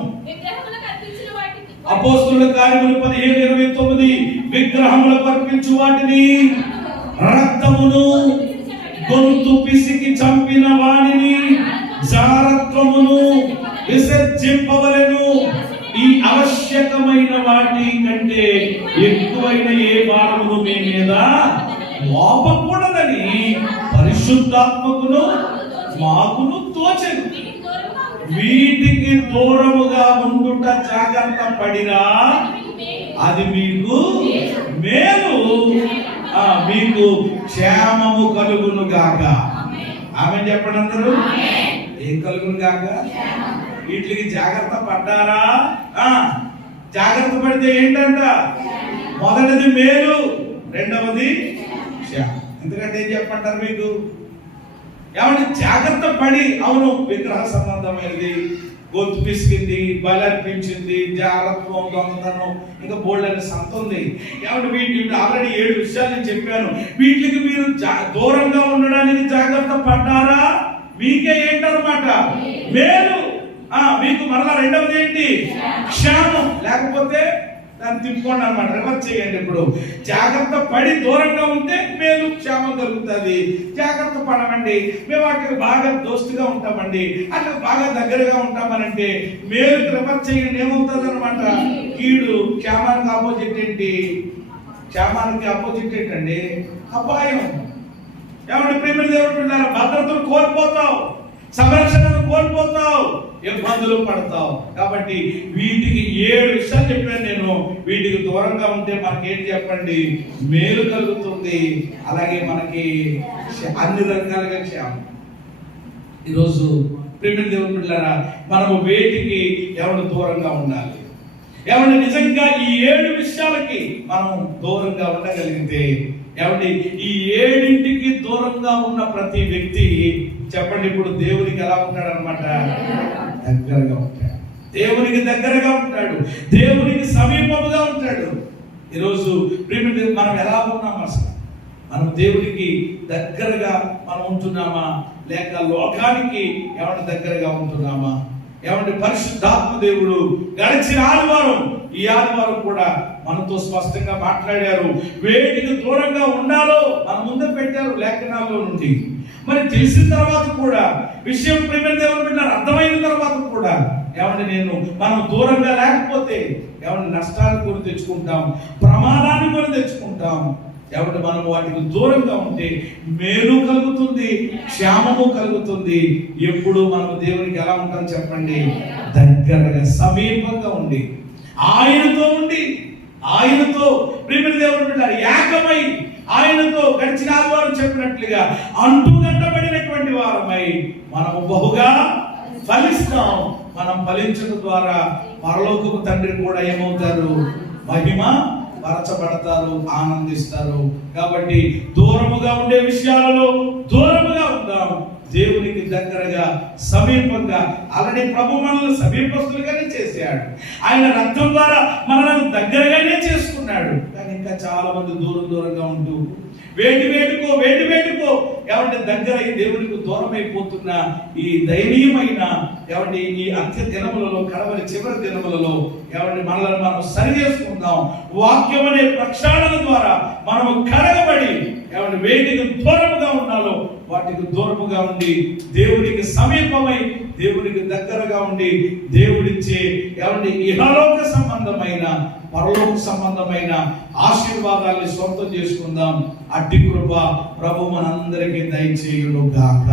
అపోస్తలుల కార్యములు 15:29 విగ్రహములకు అర్పించు వాటిని, రక్తమును, గొంతు పిసికి చంపిన వానిని, జారత్వమును విసర్జింపవలెను. ఈ ఆవశ్యకమైన వాటి కంటే ఎక్కువైన ఏ భారమును మీ మీద మోపకూడదని పరిశుద్ధాత్మకును మాకును తోచెను. వీటికి దూరముగా ఉండుట జాగ్రత్త పడినా అది మీకు మేలు మీకు క్షేమము కలుగును గాక. ఆమె చెప్పండి అందరూ. ఏం కలుగును గాక? వీటికి జాగ్రత్త పడ్డారా? జాగ్రత్త పడితే ఏంటంట? మొదటిది మేలు, రెండవది క్షేమం. ఎందుకంటే ఏం చెప్పంటారు మీకు? ఏమంటే జాగ్రత్త పడి, అవును విగ్రహ సంబంధమైనది, గొంతు పిసికింది, బలర్పించింది, జాగ్రత్వం, దొంగతనం, ఇంకా బోల్డని సంత ఉంది. ఏమంటే వీటి ఆల్రెడీ 7 విషయాలు నేను చెప్పాను. వీటికి మీరు దూరంగా ఉండడానికి జాగ్రత్త పడ్డారా? మీకే ఏంటన్నమాట? మేలు. మీకు మరలా రెండవది ఏంటి? క్షేమం. లేకపోతే దాన్ని తిప్పుకోండి అన్నమాట, రివర్స్ చేయండి. ఇప్పుడు జాగ్రత్త పడి దూరంగా ఉంటే మేలు క్షేమం కలుగుతుంది. జాగ్రత్త పడమండి, మేము వాటికి బాగా దోస్తుగా ఉంటామండి, అట్లా బాగా దగ్గరగా ఉంటామనంటే మేలు రివర్స్ చేయండి. ఏమవుతుంది అనమాట? కీడు. క్షేమానికి ఆపోజిట్ ఏంటి? క్షేమానికి ఆపోజిట్ ఏంటండి? అపాయం. ఏమంటే ప్రేమ దేవుడు పిల్లల భద్రతను కోల్పోతావు, సంరక్షణను కోల్పోతావు, ఇబ్బందులు పడతావు. కాబట్టి వీటికి 7 విషయాలు చెప్పాను నేను. వీటికి దూరంగా ఉంటే మనకేంటి చెప్పండి? మేలు కలుగుతుంది, అలాగే మనకి అన్ని రకాలుగా క్షేమం. ఈరోజు ప్రేమ దేవుని బిడ్డలారా, మనము వేటికి ఎవరు దూరంగా ఉండాలి? ఎవరి నిజంగా ఈ 7 విషయాలకి మనం దూరంగా ఉండగలిగితే, ఏమండి ఈ 7ంటికి దూరంగా ఉన్న ప్రతి వ్యక్తి చెప్పండి ఇప్పుడు దేవునికి ఎలా ఉంటాడు అనమాట? దగ్గరగా ఉంటాడు. దేవునికి దగ్గరగా ఉంటాడు, దేవునికి సమీపముగా ఉంటాడు. ఈరోజు మనం ఎలా ఉన్నాం అసలు? మనం దేవునికి దగ్గరగా మనం ఉంటున్నామా, లేక లోకానికి ఏమంటే దగ్గరగా ఉంటున్నామా? ఏమంటే పరిశుద్ధాత్మ దేవుడు గడిచిన ఆదివారం, ఈ ఆదివారం కూడా మనతో స్పష్టంగా మాట్లాడారు. వేటికి దూరంగా ఉండాలో మన ముందు పెట్టారు లేఖనాల్లో నుండి. మరి తెలిసిన తర్వాత కూడా విషయం ప్రేమ దేవుని బిడ్డలారా అర్థమైన తర్వాత కూడా ఏమంటే మనం దూరంగా లేకపోతే ఏమంటే నష్టాన్ని కొని తెచ్చుకుంటాం, ప్రమాదాన్ని కొని తెచ్చుకుంటాం. కాబట్టి మనం వాటికి దూరంగా ఉంటే మేలు కలుగుతుంది, క్షేమము కలుగుతుంది. ఎప్పుడు మనం దేవునికి ఎలా ఉంటాం చెప్పండి? దగ్గరగా, సమీపంగా ఉండి, ఆయనతో ఉండి, ఆయనతో ప్రేమ దేవుని బిడ్డలారా ఏకమై, ఆయనతో గడిచిన ఆదివారం చెప్పినట్లుగా అంటుగట్టబడినటువంటి వారమై మనము బహుగా ఫలిస్తాం. మనం ఫలించడం ద్వారా పరలోకపు తండ్రి కూడా ఏమవుతారు? మహిమ పరచబడతారు, ఆనందిస్తారు. కాబట్టి దూరముగా ఉండే విషయాలలో దూరముగా ఉందాం, దేవునికి దగ్గరగా, సమీపంగా. ఆల్రెడీ ప్రభు మనల్ని సమీపస్తులుగానే చేశాడు, ఆయన రక్తం ద్వారా మనల్ని దగ్గరగానే చేసుకున్నాడు. కానీ ఇంకా చాలా మంది దూరంగా ఉంటూ వేటుకో ఏమంటే దగ్గర ఈ దేవునికి దూరం అయిపోతున్న ఈ దయనీయమైన ఏమంటే ఈ అంత్య దినములలో, కడవరి చివరి దినములలో ఏమంటే మనల్ని మనం సరి చేసుకుందాం. వాక్యం అనే ప్రక్షాళన ద్వారా మనము కడగబడి ఏమంటే వేటికి దూరముగా ఉండాలో వాటికి దూరముగా ఉండి, దేవునికి సమీపమై, దేవునికి దగ్గరగా ఉండి, దేవుడిచ్చే ఏమంటే ఇహలోక సంబంధమైన, పరలోక సంబంధమైన ఆశీర్వాదాన్ని సొంతం చేసుకుందాం. అట్టి కృప ప్రభు మనందరికీ దయచేయును గాక.